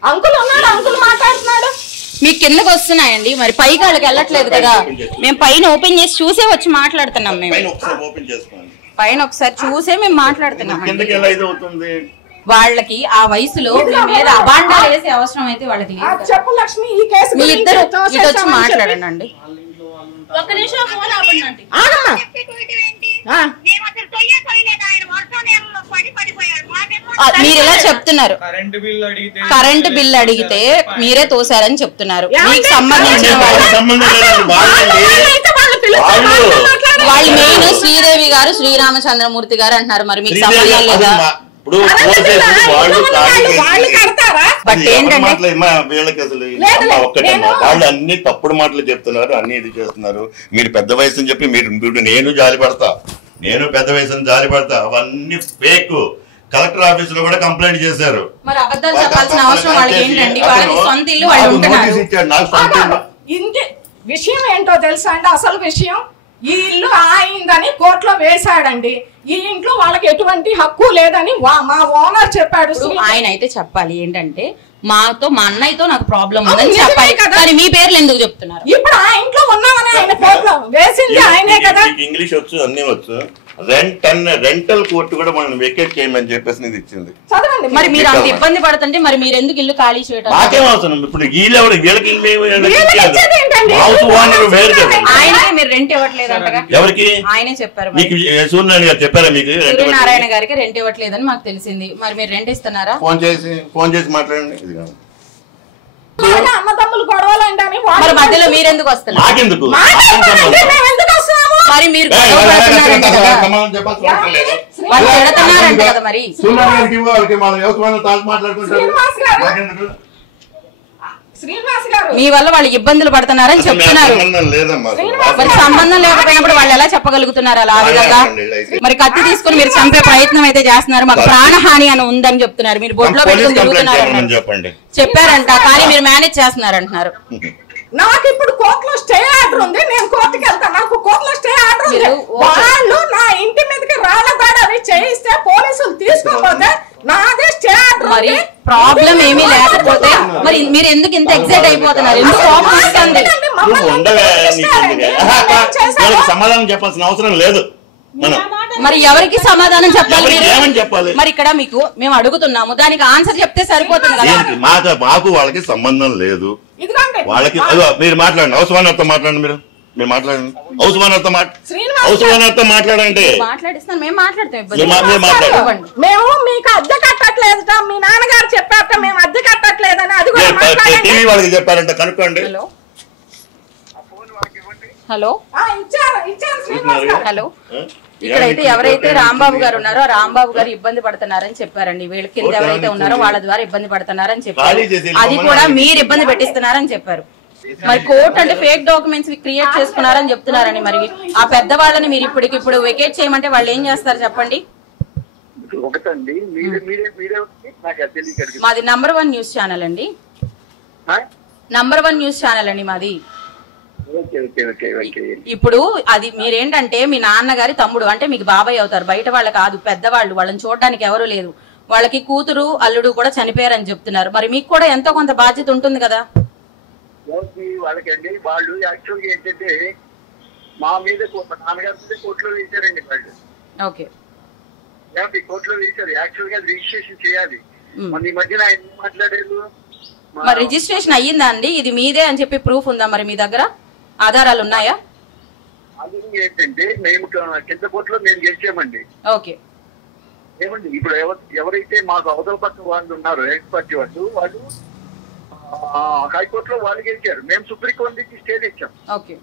అంకుల్ ఉన్నాడు, అంకుల్ మాట్లాడుతున్నాడు. మీకు కిందకి వస్తున్నాయండి, మరి పైకి వాళ్ళకి వెళ్ళట్లేదు కదా. మేము పైన ఓపెన్ చేసి చూసే వచ్చి మాట్లాడుతున్నాం. మేము పైన ఒకసారి చూసే మేము మాట్లాడుతున్నాం. వాళ్ళకి ఆ వయసులో మీద అబాండాలు వేసే అవసరం అయితే వాళ్ళకి చెప్పు లక్ష్మి. ఈ కేసు మీ ఇద్దరు ఇటు వచ్చి మాట్లాడండి. ఒక్క నిమిషం ఫోన్ ఆపండి. మీరు ఇలా చెప్తున్నారు, కరెంటు బిల్ అడిగితే మీరే తోసారని చెప్తున్నారు. మీకు సంబంధించిన వాళ్ళు మెయిన్ శ్రీదేవి గారు, శ్రీరామచంద్రమూర్తి గారు అంటున్నారు. మరి మీకు సంబంధం లేదా? బట్ ఏంటంటే వీళ్ళకి అసలు ఒక్కటమ్మా, వాళ్ళు అన్ని తప్పుడు మాటలు చెప్తున్నారు, అన్ని ఇది చేస్తున్నారు. మీరు పెద్ద వయసు అని చెప్పి మీరు నేను జాలి పడతా, నేను పెద్ద వయసు జాలి పడతా, అవన్నీ ఫేక్. కలెక్టర్ ఆఫీస్ లో కూడా కంప్లైంట్ చేశారు. ఇంటి విషయం ఏంటో తెలుసా అండి? అసలు విషయం ఈ ఇల్లు ఆయిందని కోర్టులో వేశాడండి. ఈ ఇంట్లో వాళ్ళకి ఎటువంటి హక్కు లేదని మా ఓనర్ చెప్పాడు. ఆయన అయితే చెప్పాలి ఏంటంటే మాతో మా అన్నయ్యతో నాకు ప్రాబ్లం ఉందని చెప్పాలి కదా. మీ పేర్లు ఎందుకు చెప్తున్నారు? ఇప్పుడు ఆ ఇంట్లో ఉన్నామని ఆయన కోర్టులో వేసింది ఆయనే కదా. ఇంగ్లీష్ వచ్చు, అన్ని వచ్చు. రెంటల్ కోర్టు కూడా మనం వెకేట్ చేయమని చెప్పేసి ఇది ఇచ్చింది. మరి మీరు అంత ఇబ్బంది పడుతుంటే మరి మీరు ఎందుకు ఇల్లు ఖాళీ చేయడం? నాకేం అవసరం? ఇప్పుడు ఆయనకే మీరు రెంట్ ఇవ్వట్లేదు అంటగా. ఎవరికి? ఆయనే చెప్పారు. సూర్యనారాయణ గారు చెప్పారా మీకు? సూర్యనారాయణ గారికి రెంట్ ఇవ్వట్లేదని మాకు తెలిసింది. మరి మీరు రెంట్ ఇస్తున్నారా? ఫోన్ చేసి మాట్లాడండి. అన్నదమ్ములు గొడవలండి అని మరి మధ్యలో మీరెందుకు వస్తున్నారు? నాకెందుకు? మరి మీరు మరి మీ వల్ల వాళ్ళు ఇబ్బందులు పడుతున్నారని చెప్తున్నారు. మరి సంబంధం లేకపోయినప్పుడు వాళ్ళు ఎలా చెప్పగలుగుతున్నారు అలా విధంగా? మరి కత్తి తీసుకుని మీరు చంపే ప్రయత్నం అయితే చేస్తున్నారు. మాకు ప్రాణహాని అని ఉందని చెప్తున్నారు. మీరు బొడ్లో పెట్టుకుని తిరుగుతున్నారు చెప్పారంట, కానీ మీరు మేనేజ్ చేస్తున్నారు అంటున్నారు. నాకు ఇప్పుడు కోర్టులో స్టే ఆర్డర్ ఉంది, నేను కోర్టుకి వెళ్తాను. నాకు కోర్టులో స్టే ఆర్డర్ ఉంది. వాళ్ళు నా ఇంటి మీదకి రాళ్ళ దాడి అవి చేయిస్తే పోలీసులు తీసుకోకపోతే నాదే స్టే ఆర్డర్. మరి ప్రాబ్లం ఏమీ లేకపోతే మరి మీరు ఎందుకు ఇంత ఎక్సైట్ అయిపోతున్నారు? ఎందుకు కోపం వస్తుంది? సమాధానం చెప్పాల్సిన అవసరం లేదు. మరి ఎవరికి సమాధానం చెప్పాలి? మరి ఇక్కడ మీకు మేము అడుగుతున్నాము, దానికి ఆన్సర్ చెప్తే సరిపోతుంది కదా. మాకు వాళ్ళకి సంబంధం లేదు. వాళ్ళకి మీరు మాట్లాడండి, హౌస్ ఓనర్తో మాట్లాడండి. మీరు మాట్లాడండి, హౌస్ ఓనర్తో మాట్లాడండి. మాట్లాడిస్తాను, మేము మాట్లాడతాం. మేము మీకు అద్దె కట్టట్లేదు, మీ నాన్నగారు చెప్పాక మేము అద్దె కట్టట్లేదని అది టీవీ వాళ్ళకి చెప్పారంట, కనుక్కోండి. హలో ఇచ్చారు హలో, ఇక్కడైతే ఎవరైతే రాంబాబు గారు ఉన్నారో రాంబాబు గారు ఇబ్బంది పడుతున్నారని చెప్పారండి. వీళ్ళ కింద ఎవరైతే ఉన్నారో వాళ్ళ ద్వారా ఇబ్బంది పడుతున్నారని చెప్పారు. అది కూడా మీరు ఇబ్బంది పెట్టిస్తున్నారని చెప్పారు. మరి కోర్టు అంటే ఫేక్ డాక్యుమెంట్స్ క్రియేట్ చేసుకున్నారని చెప్తున్నారని, మరి ఆ పెద్దవాళ్ళని మీరు ఇప్పటికిప్పుడు వెకేట్ చేయమంటే వాళ్ళు ఏం చేస్తారు చెప్పండి? మాది నంబర్ 1 న్యూస్ ఛానల్ అండి. నంబర్ 1 న్యూస్ ఛానల్ అండి మాది. ఇప్పుడు అది మీరేంటంటే మీ నాన్నగారి తమ్ముడు అంటే మీకు బాబాయ్ అవుతారు, బయట వాళ్ళు కాదు, పెద్దవాళ్ళు. వాళ్ళని చూడడానికి ఎవరు లేదు. వాళ్ళకి కూతురు అల్లుడు కూడా చనిపోయారని చెప్తున్నారు. మరి మీకు కూడా ఎంతో కొంత బాధ్యత ఉంటుంది కదా. వాళ్ళకండి వాళ్ళు యాక్చువల్గా ఏంటంటే మా మీద నాన్నగారి మీద కోర్టులో వేశారండి వాళ్ళు. ఓకే, కోర్టులో వేశారు. యాక్చువల్ గా రిజిస్ట్రేషన్ చేయాలి. మన ఈ మధ్యన ఆయన మాట్లాడారు. మరి రిజిస్ట్రేషన్ అయ్యిందా అండి? ఇది మీదే అని చెప్పి ప్రూఫ్ ఉందా మరి మీ దగ్గర? ఆధారాలు ఉన్నాయా? అది ఏంటంటే మేము కింద కోర్టులో మేము గెలిచామండి. ఓకే, ఏమండి ఇప్పుడు ఎవరైతే మాకు అవతల పక్క వాళ్ళు ఉన్నారో ఎక్స్పర్ట్ వాళ్ళు హైకోర్టులో వాళ్ళు గెలిచారు. మేము సుప్రీంకోర్టు నుంచి స్టే తెచ్చాం. ఓకే,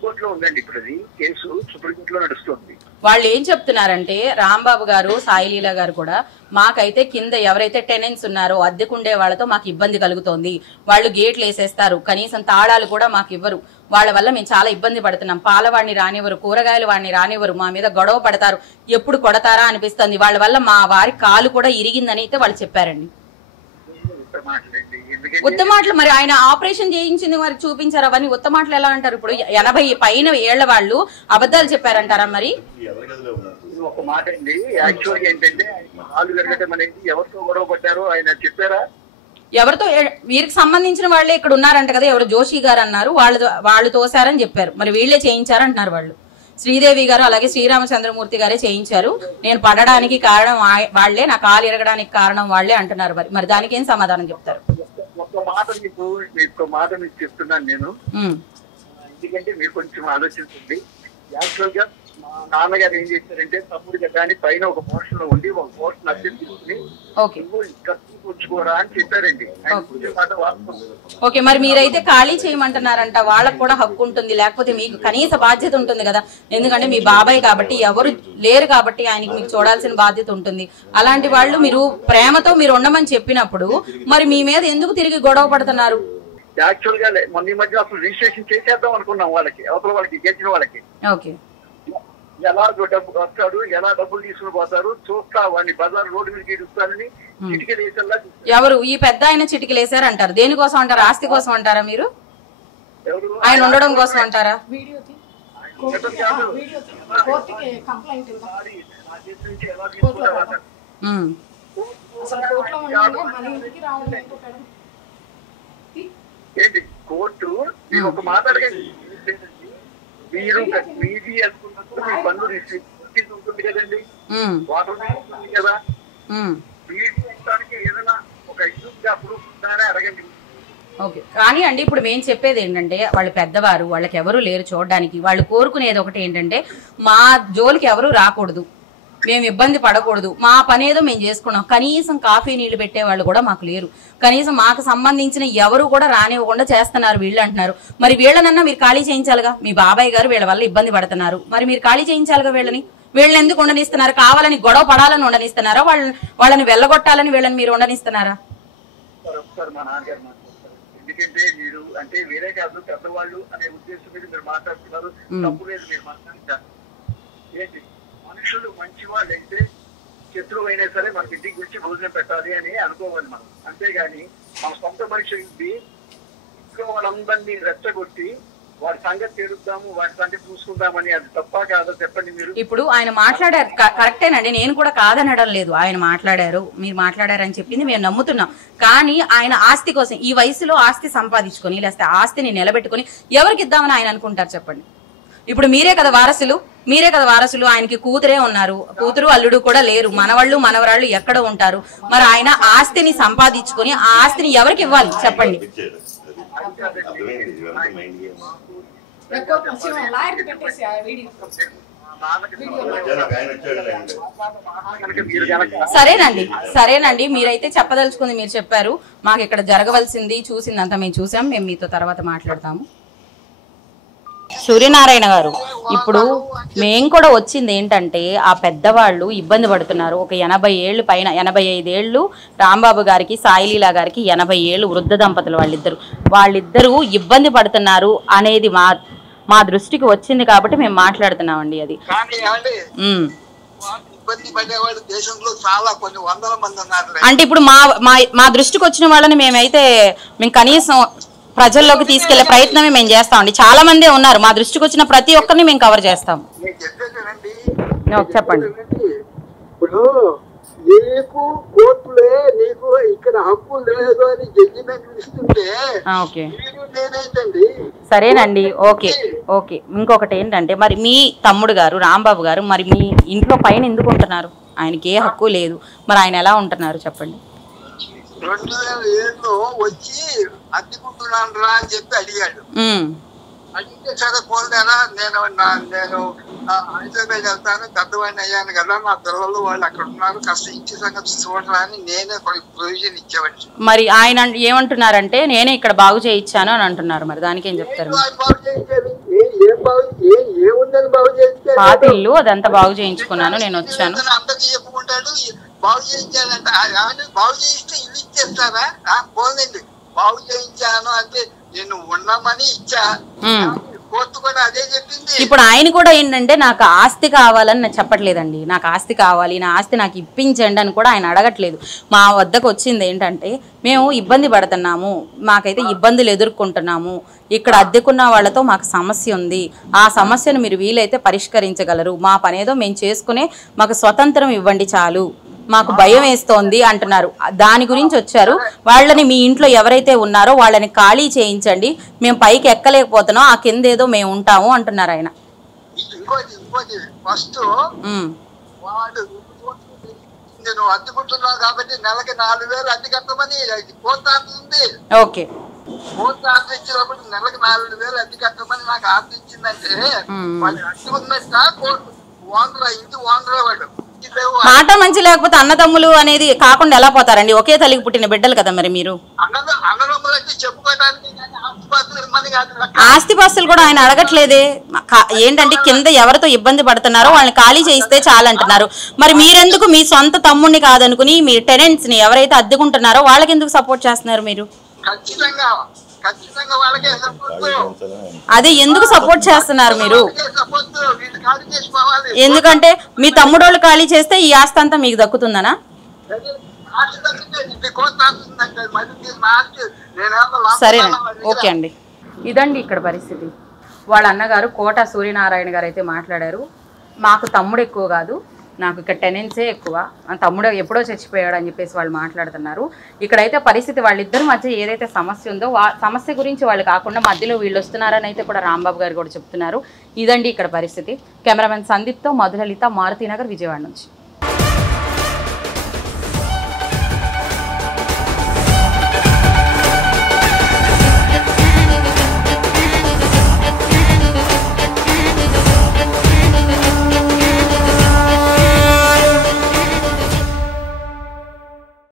కోర్టులో ఉందండి ఇప్పుడు అది కేసు, సుప్రీంకోర్టులో నడుస్తుంది. వాళ్ళు ఏం చెప్తున్నారంటే రాంబాబు గారు, సాయిలీల గారు కూడా మాకైతే కింద ఎవరైతే టెనెంట్స్ ఉన్నారో అద్దెకుండే వాళ్ళతో మాకు ఇబ్బంది కలుగుతోంది. వాళ్ళు గేట్లు వేసేస్తారు, కనీసం తాళాలు కూడా మాకు ఇవ్వరు. వాళ్ళ వల్ల మేము చాలా ఇబ్బంది పడుతున్నాం. పాలవాడిని రానివ్వరు, కూరగాయల వాడిని రానివ్వరు, మా మీద గొడవ పడతారు, ఎప్పుడు కొడతారా అనిపిస్తుంది. వాళ్ళ వల్ల మా వారి కాలు కూడా ఇరిగిందని అయితే వాళ్ళు చెప్పారండి. ఉత్తమాటలు మరి ఆయన ఆపరేషన్ చేయించింది మరి చూపించారు. అవన్నీ ఉత్తమాటలు ఎలా అంటారు? ఇప్పుడు 80 పైన ఏళ్ల వాళ్ళు అబద్ధాలు చెప్పారంటారా? మరి ఒక మాట అండి, యాక్చువల్ గా ఏంటంటే కాలు విరగటం అనేది ఎవరితో గొడవ పడ్డారో ఆయన చెప్పారా? ఎవరితో? వీరికి సంబంధించిన వాళ్ళే ఇక్కడ ఉన్నారంట కదా, ఎవరు జోషి గారు అన్నారు, వాళ్ళు తోసారని చెప్పారు. మరి వీళ్లే చేయించారంటున్నారు వాళ్ళు. శ్రీదేవి గారు అలాగే శ్రీరామచంద్రమూర్తి గారే చేయించారు, నేను పడడానికి కారణం వాళ్లే, నా కాలు ఇరగడానికి కారణం వాళ్లే అంటున్నారు. మరి దానికి ఏం సమాధానం చెప్తారు? ఒక మాట మీకు చెప్తున్నాను నేను, ఎందుకంటే మీరు కొంచెం ఆలోచించండి. యాక్చువల్ గా మా నాన్నగారు ఏం చేశారంటే తమ్ముడు కదా అని పైన ఒక పోర్షన్ లో ఉండి ఒక పోర్షన్ అద్దె తీసుకుని ఉంచుకోరా అని చెప్పారండి. ఓకే, మరి మీరైతే ఖాళీ చేయమంటున్నారంట. వాళ్ళకు కూడా హక్కు ఉంటుంది, లేకపోతే మీకు కనీస బాధ్యత ఉంటుంది కదా. ఎందుకంటే మీ బాబాయ్ కాబట్టి, ఎవరు లేరు కాబట్టి ఆయనకి మీకు చూడాల్సిన బాధ్యత ఉంటుంది. అలాంటి వాళ్ళు మీరు ప్రేమతో మీరు ఉండమని చెప్పినప్పుడు మరి మీ మీద ఎందుకు తిరిగి గొడవ పడుతున్నారు? యాక్చువల్ గా మొన్న ఈ మధ్య అసలు రిజిస్ట్రేషన్ చేసేద్దాం అనుకున్నాం వాళ్ళకి, అవతల వాళ్ళకి గెలిచిన వాళ్ళకి. ఓకే, ఎలా డబ్బు వస్తాడు, ఎలా డబ్బులు తీసుకుని పోతారు చూస్తా, వాడిని బజార్ రోడ్డు మీద గీడుస్తానని చిటికలు వేసేలా. ఎవరు ఈ పెద్ద ఆయన చిటికలు వేసారు అంటారు? దేనికోసం అంటారు? ఆస్తి కోసం అంటారా? మీరు ఆయన ఉండడం కోసం అంటారా? ఏంటి కోర్టు ఒక మాట్లాడగండి, మీరు మీది అనుకున్నప్పుడు మీ పన్ను రిసీట్ ఉంటుంది కదండి, వాటర్ ఉంటుంది కదా, మీది అనడానికి ఏదైనా ఒక ఇష్యూగా ప్రూఫ్ ఉందానే అడగండి. ఓకే, కానీ అండి ఇప్పుడు మేము చెప్పేది ఏంటంటే వాళ్ళు పెద్దవారు, వాళ్ళకి ఎవరు లేరు చూడడానికి. వాళ్ళు కోరుకునేది ఒకటి ఏంటంటే మా జోలికి ఎవరు రాకూడదు, మేము ఇబ్బంది పడకూడదు, మా పనేదో మేము చేసుకున్నాం. కనీసం కాఫీ నీళ్లు పెట్టే వాళ్ళు కూడా మాకు లేరు, కనీసం మాకు సంబంధించిన ఎవరు కూడా రానివ్వకుండా చేస్తున్నారు వీళ్ళు అంటున్నారు. మరి వీళ్ళనన్నా మీరు ఖాళీ చేయించాలిగా. మీ బాబాయ్ గారు వీళ్ళ వల్ల ఇబ్బంది పడుతున్నారు, మరి మీరు ఖాళీ చేయించాలిగా వీళ్ళని. వీళ్ళని ఎందుకు ఉండనిస్తున్నారు? కావాలని గొడవ పడాలని ఉండనిస్తున్నారా? వాళ్ళని వెళ్ళగొట్టాలని వీళ్ళని మీరు ఉండనిస్తున్నారా? ఎందుకంటే మీరు అంటే వేరే కాదు, పెద్దవాళ్ళు అనే ఉద్దేశం మీద మీరు మాట్లాడుతున్నారు, తప్పు లేదు మీరు మాట్లాడుతున్నారు. ఏంటి మనుషులు మంచి వాళ్ళు అయితే శత్రువు అయినా సరే మనకి ఇంటికి వచ్చి భోజనం పెట్టాలి అని అనుకోవాలి మనం. అంతేగాని మన సొంత మనిషి ఇంట్లో వాళ్ళందరినీ రెచ్చగొట్టి వాడి సంగతి తీరుద్దాము, వాడి సంగతి చూసుకుందామని అది తప్ప కాదో చెప్పండి మీరు. ఇప్పుడు ఆయన మాట్లాడారు కరెక్టేనండి, నేను కూడా కాదనడం లేదు. ఆయన మాట్లాడారు, మీరు మాట్లాడారని చెప్పింది మేము నమ్ముతున్నాం. కానీ ఆయన ఆస్తి కోసం ఈ వయసులో ఆస్తి సంపాదించుకొని లేకపోతే ఆస్తిని నిలబెట్టుకుని ఎవరికి ఇద్దామని ఆయన అనుకుంటారు చెప్పండి? ఇప్పుడు మీరే కదా వారసులు. ఆయనకి కూతురే ఉన్నారు, కూతురు అల్లుడు కూడా లేరు, మనవాళ్ళు మనవరాళ్ళు ఎక్కడ ఉంటారు. మరి ఆయన ఆస్తిని సంపాదించుకొని ఆ ఆస్తిని ఎవరికి ఇవ్వాలి చెప్పండి? సరేనండి మీరైతే చెప్పదలుచుకుంది మీరు చెప్పారు. మాకు ఇక్కడ జరగవలసింది చూసిందంతా మేము చూసాం. మేము మీతో తర్వాత మాట్లాడతాము. సూర్యనారాయణ గారు, ఇప్పుడు మేము కూడా వచ్చింది ఏంటంటే ఆ పెద్దవాళ్ళు ఇబ్బంది పడుతున్నారు. ఒక 80 ఏళ్ళు పైన 85 ఏళ్ళు రాంబాబు గారికి, సాయిలీలా గారికి 80 ఏళ్ళు వృద్ధ దంపతులు వాళ్ళిద్దరూ ఇబ్బంది పడుతున్నారు అనేది మా దృష్టికి వచ్చింది కాబట్టి మేము మాట్లాడుతున్నామండి. అది అంటే ఇప్పుడు మా దృష్టికి వచ్చిన వాళ్ళని మేము కనీసం ప్రజల్లోకి తీసుకెళ్లే ప్రయత్నమే మేము చేస్తామండి. చాలా మందే ఉన్నారు, మా దృష్టికి వచ్చిన ప్రతి ఒక్కరిని మేము కవర్ చేస్తాం. చెప్పండి. ఇప్పుడు నీకు కోర్టులే నీకు ఇక్కడ హక్కు లేదు అని జడ్జిమెంట్ ఇస్తుంటే నేనేంటండి. సరేనండి, ఓకే. ఇంకొకటి ఏంటంటే మరి మీ తమ్ముడు గారు రాంబాబు గారు మరి మీ ఇంట్లో పైన ఎందుకు ఉంటున్నారు? ఆయనకి ఏ హక్కు లేదు, మరి ఆయన ఎలా ఉంటున్నారు చెప్పండి. 2007లో వచ్చి అద్దెకుంటున్నాను రా అని చెప్పి అడిగాడు. అడిగితే సరే పోలేరా, నేను హైదరాబాద్ వెళ్తాను, పెద్దవాడిని అయ్యాను కదా, నా పిల్లలు వాళ్ళు అక్కడ ఉన్నారు, కాస్త ఇంటి సంగతి చూడరా అని నేనే ప్రొవిజన్ ఇచ్చేవాడిని. మరి ఆయన ఏమంటున్నారంటే నేనే ఇక్కడ బాగు చేయించాను అని అంటున్నారు. మరి దానికి ఏం చెప్తారు? బాగు చేయించేది ఏముందని బాగు చేయించారు? పాత ఇల్లు అదంతా బాగు చేయించుకున్నాను, నేను వచ్చాను. అందరికి చెప్పుకుంటాడు బాగు చేయించాలంటే బాగు చేయిస్తే ఇల్లు ఇచ్చేస్తారా? పోలేండి, బాగు చేయించాను అంటే నేను ఉన్నామని ఇచ్చా, కోర్టు కూడా అదే చెప్పింది. ఇప్పుడు ఆయన కూడా ఏంటంటే నాకు ఆస్తి కావాలని నేను చెప్పట్లేదండి, నాకు ఆస్తి కావాలి, నా ఆస్తి నాకు ఇప్పించండి అని కూడా ఆయన అడగట్లేదు. మా వద్దకు వచ్చింది ఏంటంటే మేము ఇబ్బంది పడుతున్నాము, మాకైతే ఇబ్బందులు ఎదుర్కొంటున్నాము, ఇక్కడ అద్దెకున్న వాళ్ళతో మాకు సమస్య ఉంది, ఆ సమస్యను మీరు వీలైతే పరిష్కరించగలరు, మా పనేదో మేము చేసుకునే మాకు స్వతంత్రం ఇవ్వండి చాలు, మాకు భయం వేస్తోంది అంటున్నారు. దాని గురించి వచ్చారు. వాళ్ళని మీ ఇంట్లో ఎవరైతే ఉన్నారో వాళ్ళని ఖాళీ చేయించండి, మేము పైకి ఎక్కలేకపోతున్నాం, ఆ కింద ఏదో మేము ఉంటాము అంటున్నారు ఆయన. నేను అద్దెకుంటున్నాను కాబట్టి నెలకి 4,000 అద్దె కట్టమని కోర్టు ఆర్డర్ ఉంది. ఓకే, కోర్టు ఆర్డర్ ఇచ్చినప్పుడు నెలకి 4,000 అద్దె కట్టమని నాకు ఆర్డర్ ఇచ్చిందంటే వాళ్ళు అద్దె ఉన్నట్ట కోర్టు ఓనర్ ఇంటి ఓనర్ వాడు. మాట మంచి లేకపోతే అన్నదమ్ములు అనేది కాకుండా ఎలా పోతారండి? ఒకే తల్లికి పుట్టిన బిడ్డలు కదా మరి మీరు. ఆస్తిపాస్తులు కూడా ఆయన అడగట్లేదే, ఏంటంటే కింద ఎవరితో ఇబ్బంది పడుతున్నారో వాళ్ళని ఖాళీ చేయిస్తే చాలంటున్నారు. మరి మీరెందుకు మీ సొంత తమ్ముడిని కాదనుకుని మీ టెనెంట్స్ ని ఎవరైతే అద్దెకుంటున్నారో వాళ్ళకి ఎందుకు సపోర్ట్ చేస్తున్నారు మీరు? అదే ఎందుకు సపోర్ట్ చేస్తున్నారు మీరు? ఎందుకంటే మీ తమ్ముడోళ్ళు ఖాళీ చేస్తే ఈ ఆస్తి అంతా మీకు దక్కుతుందనా? సరేనండి, ఓకే అండి. ఇదండి ఇక్కడ పరిస్థితి. వాళ్ళ అన్నగారు కోట సూర్యనారాయణ గారు అయితే మాట్లాడారు. మాకు తమ్ముడు ఎక్కువ కాదు, నాకు ఇక్కడ టెనెన్సే ఎక్కువ, తమ్ముడు ఎప్పుడో చచ్చిపోయాడు అని చెప్పేసి వాళ్ళు మాట్లాడుతున్నారు. ఇక్కడైతే పరిస్థితి వాళ్ళిద్దరి మధ్య ఏదైతే సమస్య ఉందో సమస్య గురించి వాళ్ళు కాకుండా మధ్యలో వీళ్ళు వస్తున్నారని అయితే కూడా రాంబాబు గారు కూడా చెప్తున్నారు. ఇదండి ఇక్కడ పరిస్థితి. కెమెరామెన్ సందీప్తో మధులలిత, మారుతినగర్, విజయవాడ నుంచి.